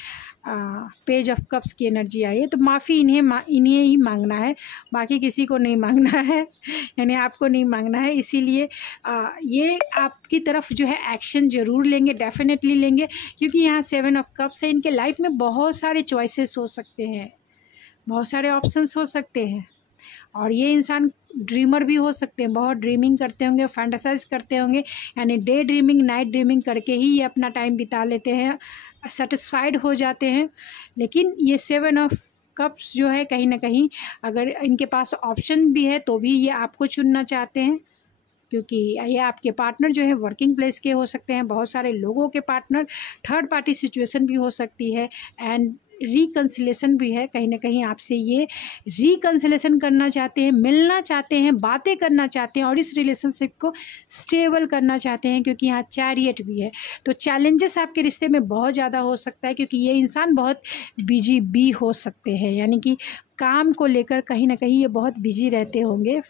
पेज ऑफ कप्स की एनर्जी आई है। तो माफ़ी इन्हें ही मांगना है, बाकी किसी को नहीं मांगना है, यानी आपको नहीं मांगना है। इसीलिए ये आपकी तरफ जो है एक्शन ज़रूर लेंगे, डेफिनेटली लेंगे, क्योंकि यहाँ 7 ऑफ कप्स है। इनके लाइफ में बहुत सारे चॉइसेस हो सकते हैं, बहुत सारे ऑप्शंस हो सकते हैं, और ये इंसान ड्रीमर भी हो सकते हैं, बहुत ड्रीमिंग करते होंगे, फैंटासाइज करते होंगे, यानी डे ड्रीमिंग, नाइट ड्रीमिंग करके ही ये अपना टाइम बिता लेते हैं, सेटिस्फाइड हो जाते हैं। लेकिन ये 7 ऑफ कप्स जो है कहीं ना कहीं अगर इनके पास ऑप्शन भी है तो भी ये आपको चुनना चाहते हैं, क्योंकि ये आपके पार्टनर जो है वर्किंग प्लेस के हो सकते हैं, बहुत सारे लोगों के पार्टनर, थर्ड पार्टी सिचुएशन भी हो सकती है, एंड रिकन्सिलेशन भी है। कहीं ना कहीं आपसे ये रिकन्सिलेशन करना चाहते हैं, मिलना चाहते हैं, बातें करना चाहते हैं और इस रिलेशनशिप को स्टेबल करना चाहते हैं, क्योंकि यहाँ चैरियट भी है। तो चैलेंजेस आपके रिश्ते में बहुत ज़्यादा हो सकता है, क्योंकि ये इंसान बहुत बिजी भी हो सकते हैं, यानी कि काम को लेकर कहीं ना कहीं ये बहुत बिजी रहते होंगे,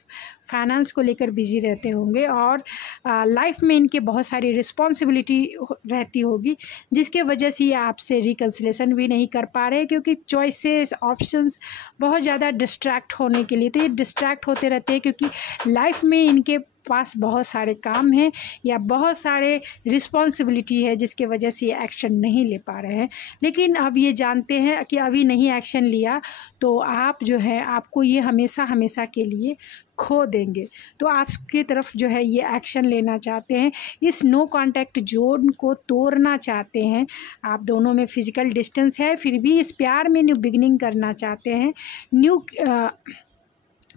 फाइनेंस को लेकर बिजी रहते होंगे, और लाइफ में इनके बहुत सारी रिस्पॉन्सिबिलिटी रहती होगी, जिसके वजह से ये आपसे रिकन्सिलेशन भी नहीं कर पा रहे, क्योंकि चॉइसेस, ऑप्शंस बहुत ज़्यादा डिस्ट्रैक्ट होने के लिए, तो ये डिस्ट्रैक्ट होते रहते हैं, क्योंकि लाइफ में इनके पास बहुत सारे काम हैं या बहुत सारे रिस्पॉन्सिबिलिटी है, जिसके वजह से ये एक्शन नहीं ले पा रहे हैं। लेकिन अब ये जानते हैं कि अभी नहीं एक्शन लिया तो आप जो है, आपको ये हमेशा हमेशा के लिए खो देंगे। तो आपकी तरफ जो है ये एक्शन लेना चाहते हैं, इस नो कांटेक्ट जोन को तोड़ना चाहते हैं। आप दोनों में फिजिकल डिस्टेंस है, फिर भी इस प्यार में न्यू बिगिनिंग करना चाहते हैं,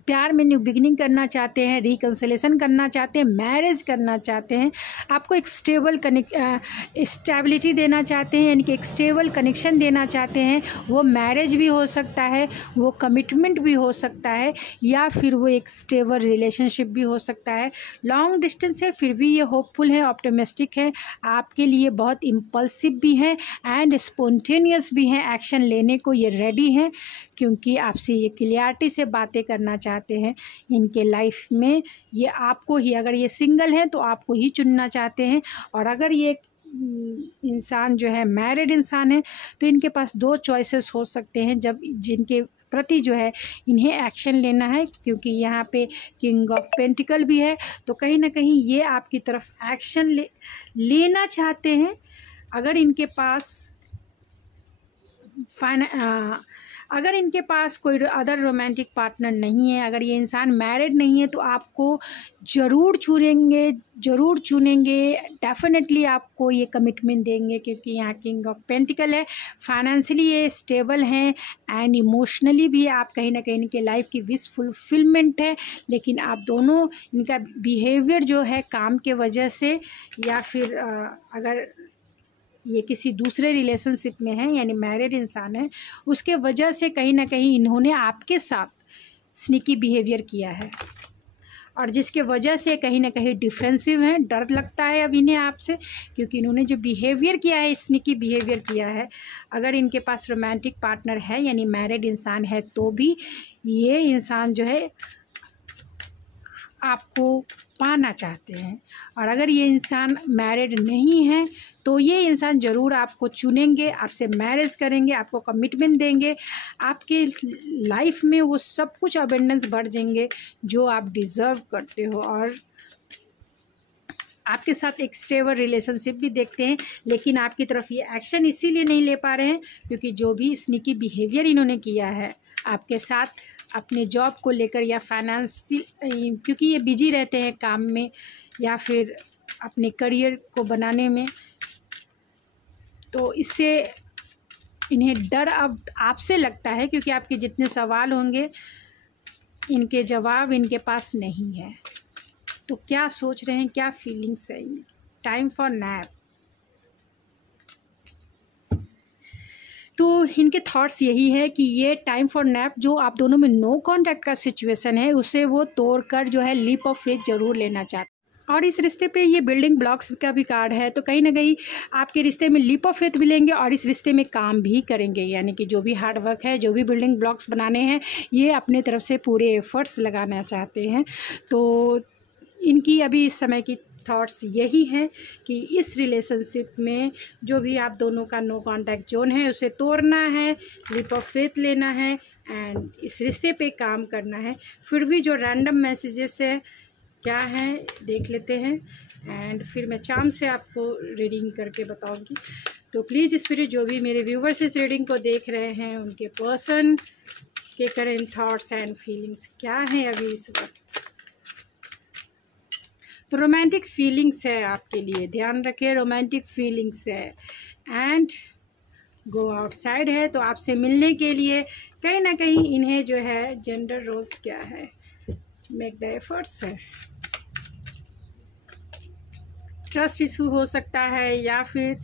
प्यार में न्यू बिगिनिंग करना चाहते हैं, रिकन्सिलेशन करना चाहते हैं, मैरिज करना चाहते हैं, आपको एक स्टेबिलिटी देना चाहते हैं, यानी कि एक स्टेबल कनेक्शन देना चाहते हैं। वो मैरिज भी हो सकता है, वो कमिटमेंट भी हो सकता है, या फिर वो एक स्टेबल रिलेशनशिप भी हो सकता है। लॉन्ग डिस्टेंस है, फिर भी ये होपफुल है, ऑप्टिमिस्टिक है, आपके लिए बहुत इम्पल्सिव भी हैं एंड स्पॉन्टेनियस भी हैं, एक्शन लेने को ये रेडी हैं, क्योंकि आपसे ये क्लियरिटी से बातें करना चाहते हैं। इनके लाइफ में ये आपको ही, अगर ये सिंगल हैं तो आपको ही चुनना चाहते हैं, और अगर ये इंसान जो है मैरिड इंसान है तो इनके पास 2 चॉइसेस हो सकते हैं, जब जिनके प्रति जो है इन्हें एक्शन लेना है, क्योंकि यहाँ पे किंग ऑफ पेंटिकल भी है, तो कहीं ना कहीं ये आपकी तरफ एक्शन लेना चाहते हैं। अगर इनके पास अगर इनके पास कोई अदर रोमांटिक पार्टनर नहीं है, अगर ये इंसान मैरिड नहीं है, तो आपको ज़रूर चुनेंगे, डेफिनेटली आपको ये कमिटमेंट देंगे, क्योंकि यहाँ किंग ऑफ पेंटिकल है, फाइनेंशियली ये स्टेबल हैं एंड इमोशनली भी आप कहीं ना कहीं इनके लाइफ की विश फुलफिलमेंट है। लेकिन आप दोनों, इनका बिहेवियर जो है काम के वजह से, या फिर अगर ये किसी दूसरे रिलेशनशिप में है, यानी मैरिड इंसान है, उसके वजह से कहीं ना कहीं इन्होंने आपके साथ स्नीकी बिहेवियर किया है, और जिसके वजह से कहीं ना कहीं डिफेंसिव हैं, डर लगता है अब इन्हें आपसे, क्योंकि इन्होंने जो बिहेवियर किया है, स्नीकी बिहेवियर किया है। अगर इनके पास रोमांटिक पार्टनर है, यानी मैरिड इंसान है, तो भी ये इंसान जो है आपको पाना चाहते हैं। और अगर ये इंसान मैरिड नहीं है तो ये इंसान ज़रूर आपको चुनेंगे, आपसे मैरिज करेंगे, आपको कमिटमेंट देंगे, आपके लाइफ में वो सब कुछ अबेंडेंस बढ़ जाएंगे जो आप डिज़र्व करते हो, और आपके साथ एक स्टेबल रिलेशनशिप भी देखते हैं। लेकिन आपकी तरफ ये एक्शन इसीलिए नहीं ले पा रहे हैं क्योंकि जो भी स्नीकी बिहेवियर इन्होंने किया है आपके साथ, अपने जॉब को लेकर या फाइनेंशियल, क्योंकि ये बिजी रहते हैं काम में या फिर अपने करियर को बनाने में, तो इससे इन्हें डर अब आपसे लगता है क्योंकि आपके जितने सवाल होंगे इनके जवाब इनके पास नहीं है। तो क्या सोच रहे हैं, क्या फीलिंग्स है? Time for nap. तो इनके थॉट्स यही है कि ये टाइम फॉर नैप जो आप दोनों में नो कॉन्टैक्ट का सिचुएशन है उसे वो तोड़कर जो है लीप ऑफ फेथ ज़रूर लेना चाहते हैं। और इस रिश्ते पे ये बिल्डिंग ब्लॉक्स का भी कार्ड है, तो कहीं ना कहीं आपके रिश्ते में लीप ऑफ फेथ भी लेंगे और इस रिश्ते में काम भी करेंगे। यानी कि जो भी हार्ड वर्क है, जो भी बिल्डिंग ब्लॉक्स बनाने हैं, ये अपने तरफ से पूरे एफर्ट्स लगाना चाहते हैं। तो इनकी अभी इस समय की थॉट्स यही हैं कि इस रिलेशनशिप में जो भी आप दोनों का नो कांटेक्ट जोन है उसे तोड़ना है, लीप ऑफ फेथ लेना है एंड इस रिश्ते पे काम करना है। फिर भी जो रैंडम मैसेजेस है क्या है देख लेते हैं एंड फिर मैं चाम से आपको रीडिंग करके बताऊंगी। तो प्लीज़ स्पिरिट जो भी मेरे व्यूवर्स इस रीडिंग को देख रहे हैं उनके पर्सन के करेंट थॉट्स एंड फीलिंग्स क्या हैं अभी इस वक्त। तो रोमांटिक फीलिंग्स है आपके लिए, ध्यान रखें रोमांटिक फीलिंग्स है एंड गो आउटसाइड है। तो आपसे मिलने के लिए कहीं ना कहीं इन्हें जो है जेंडर रोल्स क्या है, मेक द एफर्ट्स है। ट्रस्ट इशू हो सकता है या फिर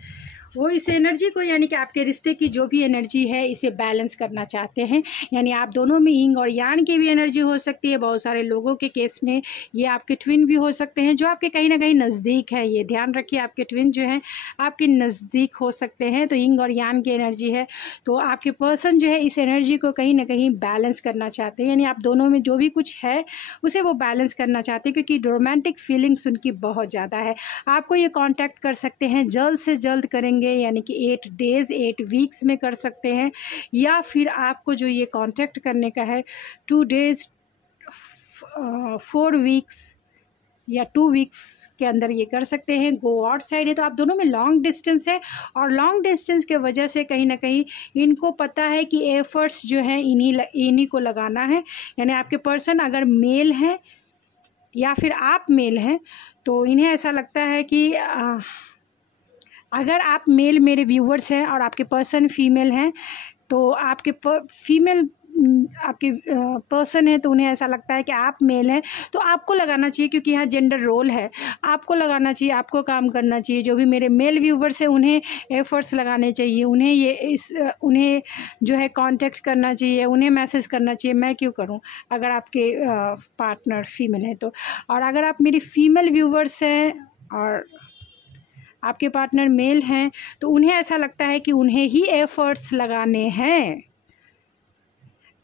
वो इस एनर्जी को यानी कि आपके रिश्ते की जो भी एनर्जी है इसे बैलेंस करना चाहते हैं। यानी आप दोनों में यिंग और यांग की भी एनर्जी हो सकती है। बहुत सारे लोगों के केस में ये आपके ट्विन भी हो सकते हैं जो आपके कहीं ना कहीं नज़दीक है। ये ध्यान रखिए, आपके ट्विन जो हैं आपके नज़दीक हो सकते हैं। तो यिंग और यांग की एनर्जी है, तो आपके पर्सन जो है इस एनर्जी को कहीं ना कहीं बैलेंस करना चाहते हैं। यानी आप दोनों में जो भी कुछ है उसे वो बैलेंस करना चाहते हैं क्योंकि रोमांटिक फीलिंग्स उनकी बहुत ज़्यादा है। आपको ये कॉन्टैक्ट कर सकते हैं, जल्द से जल्द करेंगे, यानी कि 8 डेज़ 8 वीक्स में कर सकते हैं, या फिर आपको जो ये कांटेक्ट करने का है 2 डेज़ 4 वीक्स या 2 वीक्स के अंदर ये कर सकते हैं। गो आउटसाइड है, तो आप दोनों में लॉन्ग डिस्टेंस है और लॉन्ग डिस्टेंस के वजह से कहीं ना कहीं इनको पता है कि एफर्ट्स जो है इन्हीं को लगाना है। यानी आपके पर्सन अगर मेल हैं या फिर आप मेल हैं तो इन्हें ऐसा लगता है कि अगर आप मेल मेरे व्यूवर्स हैं और आपके पर्सन फीमेल हैं तो आपके फीमेल आपके पर्सन है तो उन्हें ऐसा लगता है कि आप मेल हैं तो आपको लगाना चाहिए, क्योंकि यहाँ जेंडर रोल है, आपको लगाना चाहिए, आपको काम करना चाहिए। जो भी मेरे मेल व्यूवर्स हैं उन्हें एफर्ट्स लगाने चाहिए, उन्हें जो है कांटेक्ट करना चाहिए, उन्हें मैसेज करना चाहिए। मैं क्यों करूँ अगर आपके पार्टनर फीमेल है तो। और अगर आप मेरी फीमेल व्यूवर्स हैं और आपके पार्टनर मेल हैं तो उन्हें ऐसा लगता है कि उन्हें ही एफर्ट्स लगाने हैं।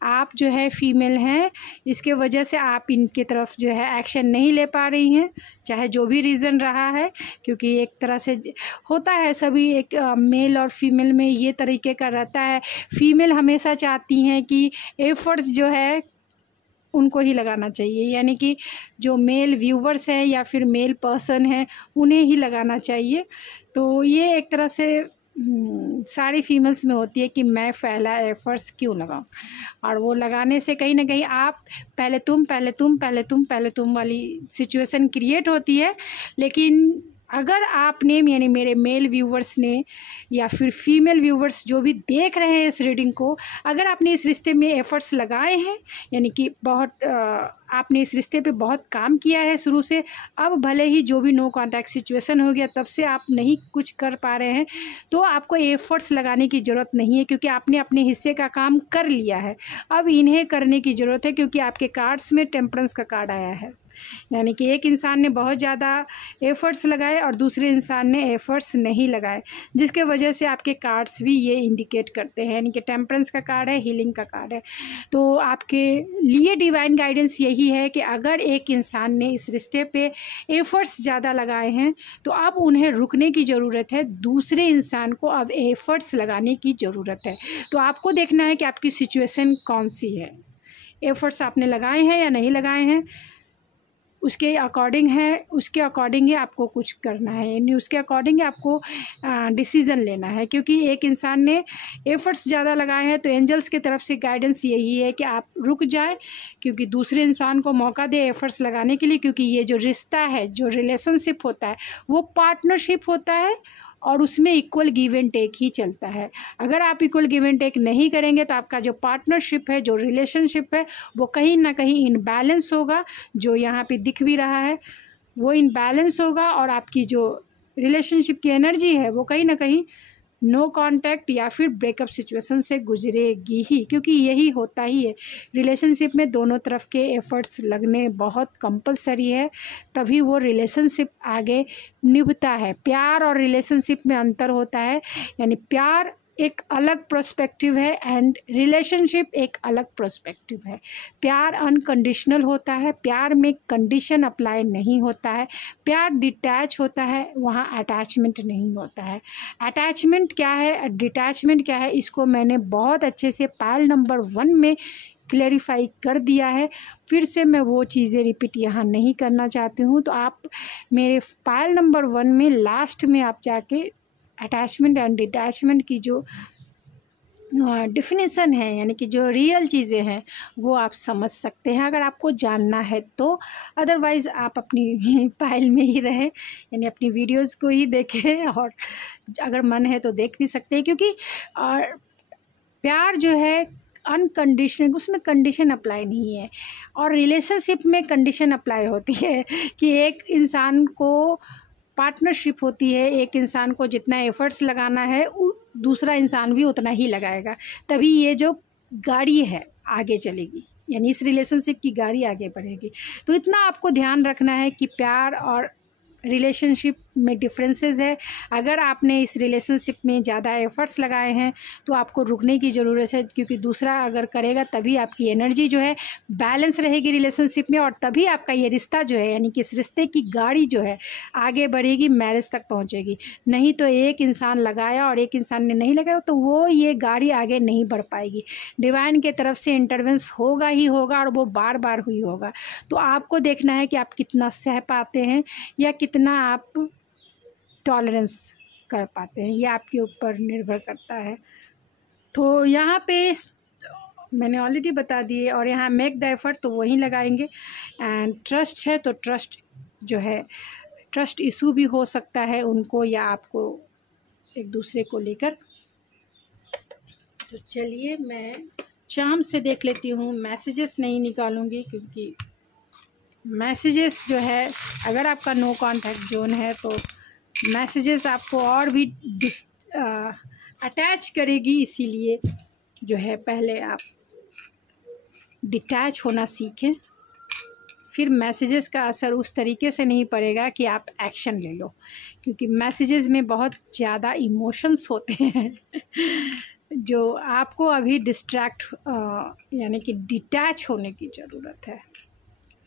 आप जो है फीमेल हैं, इसके वजह से आप इनके तरफ जो है एक्शन नहीं ले पा रही हैं, चाहे जो भी रीज़न रहा है, क्योंकि एक तरह से होता है सभी एक मेल और फीमेल में ये तरीके का रहता है। फीमेल हमेशा चाहती हैं कि एफर्ट्स जो है उनको ही लगाना चाहिए, यानी कि जो मेल व्यूवर्स हैं या फिर मेल पर्सन हैं उन्हें ही लगाना चाहिए। तो ये एक तरह से सारी फीमेल्स में होती है कि मैं पहला एफर्ट्स क्यों लगाऊं, और वो लगाने से कहीं ना कहीं आप पहले तुम वाली सिचुएशन क्रिएट होती है। लेकिन अगर आपने यानी मेरे मेल व्यूवर्स ने या फिर फीमेल व्यूवर्स जो भी देख रहे हैं इस रीडिंग को, अगर आपने इस रिश्ते में एफ़र्ट्स लगाए हैं, यानी कि बहुत आपने इस रिश्ते पे बहुत काम किया है शुरू से, अब भले ही जो भी नो कांटेक्ट सिचुएशन हो गया तब से आप नहीं कुछ कर पा रहे हैं, तो आपको एफ़र्ट्स लगाने की ज़रूरत नहीं है क्योंकि आपने अपने हिस्से का काम कर लिया है। अब इन्हें करने की ज़रूरत है क्योंकि आपके कार्ड्स में टेम्परेंस का कार्ड आया है। यानी कि एक इंसान ने बहुत ज़्यादा एफ़र्ट्स लगाए और दूसरे इंसान ने एफ़र्ट्स नहीं लगाए, जिसके वजह से आपके कार्ड्स भी ये इंडिकेट करते हैं। यानी कि टेम्परेंस का कार्ड है, हीलिंग का कार्ड है। तो आपके लिए डिवाइन गाइडेंस यही है कि अगर एक इंसान ने इस रिश्ते पे एफ़र्ट्स ज़्यादा लगाए हैं तो अब उन्हें रुकने की ज़रूरत है, दूसरे इंसान को अब एफ़र्ट्स लगाने की ज़रूरत है। तो आपको देखना है कि आपकी सिचुएशन कौन सी है, एफ़र्ट्स आपने लगाए हैं या नहीं लगाए हैं, उसके अकॉर्डिंग ही आपको कुछ करना है, यानी उसके अकॉर्डिंग ही आपको डिसीज़न लेना है। क्योंकि एक इंसान ने एफ़र्ट्स ज़्यादा लगाए हैं तो एंजल्स की तरफ से गाइडेंस यही है कि आप रुक जाएं, क्योंकि दूसरे इंसान को मौका दें एफ़र्ट्स लगाने के लिए। क्योंकि ये जो रिश्ता है, जो रिलेशनशिप होता है, वो पार्टनरशिप होता है और उसमें इक्वल गिव एंड टेक ही चलता है। अगर आप इक्वल गिव एंड टेक नहीं करेंगे तो आपका जो पार्टनरशिप है, जो रिलेशनशिप है, वो कहीं ना कहीं इनबैलेंस होगा। जो यहाँ पे दिख भी रहा है वो इनबैलेंस होगा और आपकी जो रिलेशनशिप की एनर्जी है वो कहीं ना कहीं नो कांटेक्ट या फिर ब्रेकअप सिचुएशन से गुजरेगी ही। क्योंकि यही होता ही है, रिलेशनशिप में दोनों तरफ के एफ़र्ट्स लगने बहुत कंपलसरी है, तभी वो रिलेशनशिप आगे निभता है। प्यार और रिलेशनशिप में अंतर होता है, यानी प्यार एक अलग प्रोस्पेक्टिव है एंड रिलेशनशिप एक अलग प्रोस्पेक्टिव है। प्यार अनकंडीशनल होता है, प्यार में कंडीशन अप्लाई नहीं होता है, प्यार डिटैच होता है, वहाँ अटैचमेंट नहीं होता है। अटैचमेंट क्या है, डिटैचमेंट क्या है, इसको मैंने बहुत अच्छे से पायल नंबर 1 में क्लैरिफाई कर दिया है। फिर से मैं वो चीज़ें रिपीट यहाँ नहीं करना चाहती हूँ। तो आप मेरे पायल नंबर 1 में लास्ट में आप जाके अटैचमेंट एंड डिटैचमेंट की जो डिफिनेशन है, यानी कि जो रियल चीज़ें हैं, वो आप समझ सकते हैं अगर आपको जानना है तो। अदरवाइज़ आप अपनी फाइल में ही रहें, यानी अपनी वीडियोस को ही देखें, और अगर मन है तो देख भी सकते हैं। क्योंकि प्यार जो है अनकंडीशनल, उसमें कंडीशन अप्लाई नहीं है, और रिलेशनशिप में कंडीशन अप्लाई होती है कि एक इंसान को पार्टनरशिप होती है, एक इंसान को जितना एफ़र्ट्स लगाना है दूसरा इंसान भी उतना ही लगाएगा, तभी ये जो गाड़ी है आगे चलेगी, यानी इस रिलेशनशिप की गाड़ी आगे बढ़ेगी। तो इतना आपको ध्यान रखना है कि प्यार और रिलेशनशिप में डिफरेंसेस है। अगर आपने इस रिलेशनशिप में ज़्यादा एफ़र्ट्स लगाए हैं तो आपको रुकने की ज़रूरत है, क्योंकि दूसरा अगर करेगा तभी आपकी एनर्जी जो है बैलेंस रहेगी रिलेशनशिप में, और तभी आपका ये रिश्ता जो है, यानी कि इस रिश्ते की गाड़ी जो है आगे बढ़ेगी, मैरिज तक पहुंचेगी। नहीं तो एक इंसान लगाया और एक इंसान ने नहीं लगाया तो वो ये गाड़ी आगे नहीं बढ़ पाएगी। डिवाइन के तरफ से इंटरवेंस होगा ही होगा, और वो बार बार हुई होगा। तो आपको देखना है कि आप कितना सह पाते हैं या कितना आप टॉलरेंस कर पाते हैं, ये आपके ऊपर निर्भर करता है। तो यहाँ पे मैंने ऑलरेडी बता दिए, और यहाँ मेक द एफर्ट तो वहीं लगाएंगे। एंड ट्रस्ट है तो ट्रस्ट जो है, ट्रस्ट इशू भी हो सकता है उनको या आपको एक दूसरे को लेकर। तो चलिए मैं चार्म से देख लेती हूँ, मैसेजेस नहीं निकालूंगी, क्योंकि मैसेजेस जो है अगर आपका नो कॉन्टैक्ट जोन है तो मैसेजेस आपको और भी अटैच करेगी। इसीलिए जो है पहले आप डिटैच होना सीखें, फिर मैसेजेस का असर उस तरीके से नहीं पड़ेगा कि आप एक्शन ले लो, क्योंकि मैसेजेस में बहुत ज़्यादा इमोशंस होते हैं जो आपको अभी डिस्ट्रैक्ट यानी कि डिटैच होने की ज़रूरत है।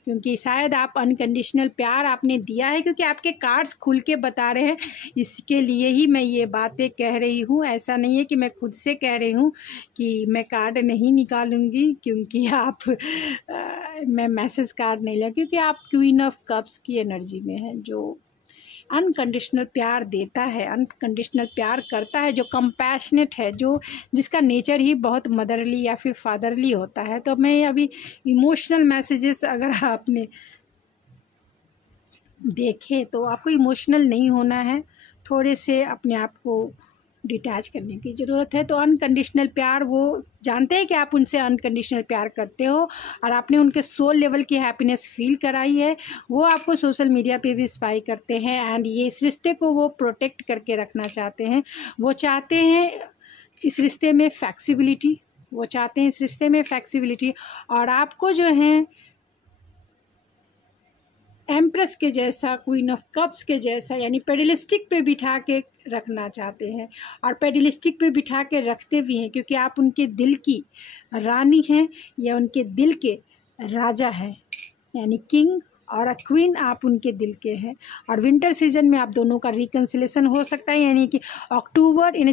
क्योंकि शायद आप अनकंडीशनल प्यार आपने दिया है, क्योंकि आपके कार्ड्स खुल के बता रहे हैं, इसके लिए ही मैं ये बातें कह रही हूँ। ऐसा नहीं है कि मैं खुद से कह रही हूँ कि मैं कार्ड नहीं निकालूंगी, क्योंकि आप मैं मैसेज कार्ड नहीं लिया, क्योंकि आप क्वीन ऑफ कप्स की एनर्जी में है, जो अनकंडीशनल प्यार देता है, अनकंडीशनल प्यार करता है, जो कंपैशनेट है, जो जिसका नेचर ही बहुत मदरली या फिर फादरली होता है। तो मैं अभी इमोशनल मैसेजेस अगर आपने देखे तो आपको इमोशनल नहीं होना है, थोड़े से अपने आप को डिटैच करने की ज़रूरत है। तो अनकंडीशनल प्यार, वो जानते हैं कि आप उनसे अनकंडीशनल प्यार करते हो और आपने उनके सोल लेवल की हैप्पीनेस फील कराई है, वो आपको सोशल मीडिया पे भी स्पाई करते हैं। एंड ये इस रिश्ते को वो प्रोटेक्ट करके रखना चाहते हैं। वो चाहते हैं इस रिश्ते में फ्लेक्सिबिलिटी, वो चाहते हैं इस रिश्ते में फ्लेक्सिबिलिटी, और आपको जो है एम्प्रेस के जैसा, क्वीन ऑफ कप्स के जैसा, यानी पेडलिस्टिक पे बिठा के रखना चाहते हैं और पेडलिस्टिक पे बिठा के रखते भी हैं, क्योंकि आप उनके दिल की रानी हैं या उनके दिल के राजा हैं, यानी किंग और क्वीन आप उनके दिल के हैं। और विंटर सीजन में आप दोनों का रिकन्सिलेशन हो सकता है, यानी कि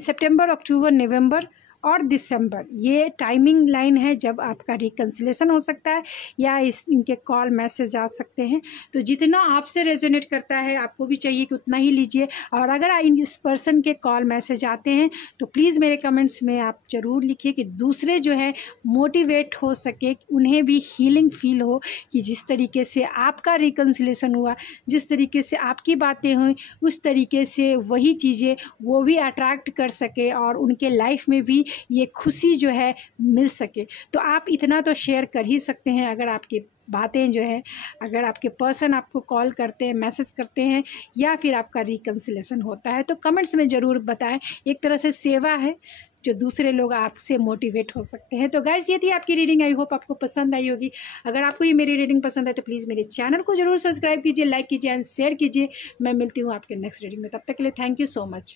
सितंबर, अक्टूबर, नवंबर और दिसंबर, ये टाइमिंग लाइन है जब आपका रिकन्सिलेशन हो सकता है या इनके कॉल मैसेज आ सकते हैं। तो जितना आपसे रेजोनेट करता है आपको भी चाहिए कि उतना ही लीजिए। और अगर इस पर्सन के कॉल मैसेज आते हैं तो प्लीज़ मेरे कमेंट्स में आप ज़रूर लिखिए कि दूसरे जो है मोटिवेट हो सके, उन्हें भी हीलिंग फील हो कि जिस तरीके से आपका रिकन्सिलेशन हुआ, जिस तरीके से आपकी बातें हुई, उस तरीके से वही चीज़ें वो भी अट्रैक्ट कर सके और उनके लाइफ में भी ये खुशी जो है मिल सके। तो आप इतना तो शेयर कर ही सकते हैं। अगर आपकी बातें जो है, अगर आपके पर्सन आपको कॉल करते हैं, मैसेज करते हैं या फिर आपका रिकन्सिलेशन होता है, तो कमेंट्स में ज़रूर बताएं। एक तरह से सेवा है जो दूसरे लोग आपसे मोटिवेट हो सकते हैं। तो गाइस, ये थी आपकी रीडिंग। आई होप आपको पसंद आई होगी। अगर आपको ये मेरी रीडिंग पसंद है तो प्लीज़ मेरे चैनल को ज़रूर सब्सक्राइब कीजिए, लाइक कीजिए एंड शेयर कीजिए। मैं मिलती हूँ आपके नेक्स्ट रीडिंग में। तब तक के लिए थैंक यू सो मच।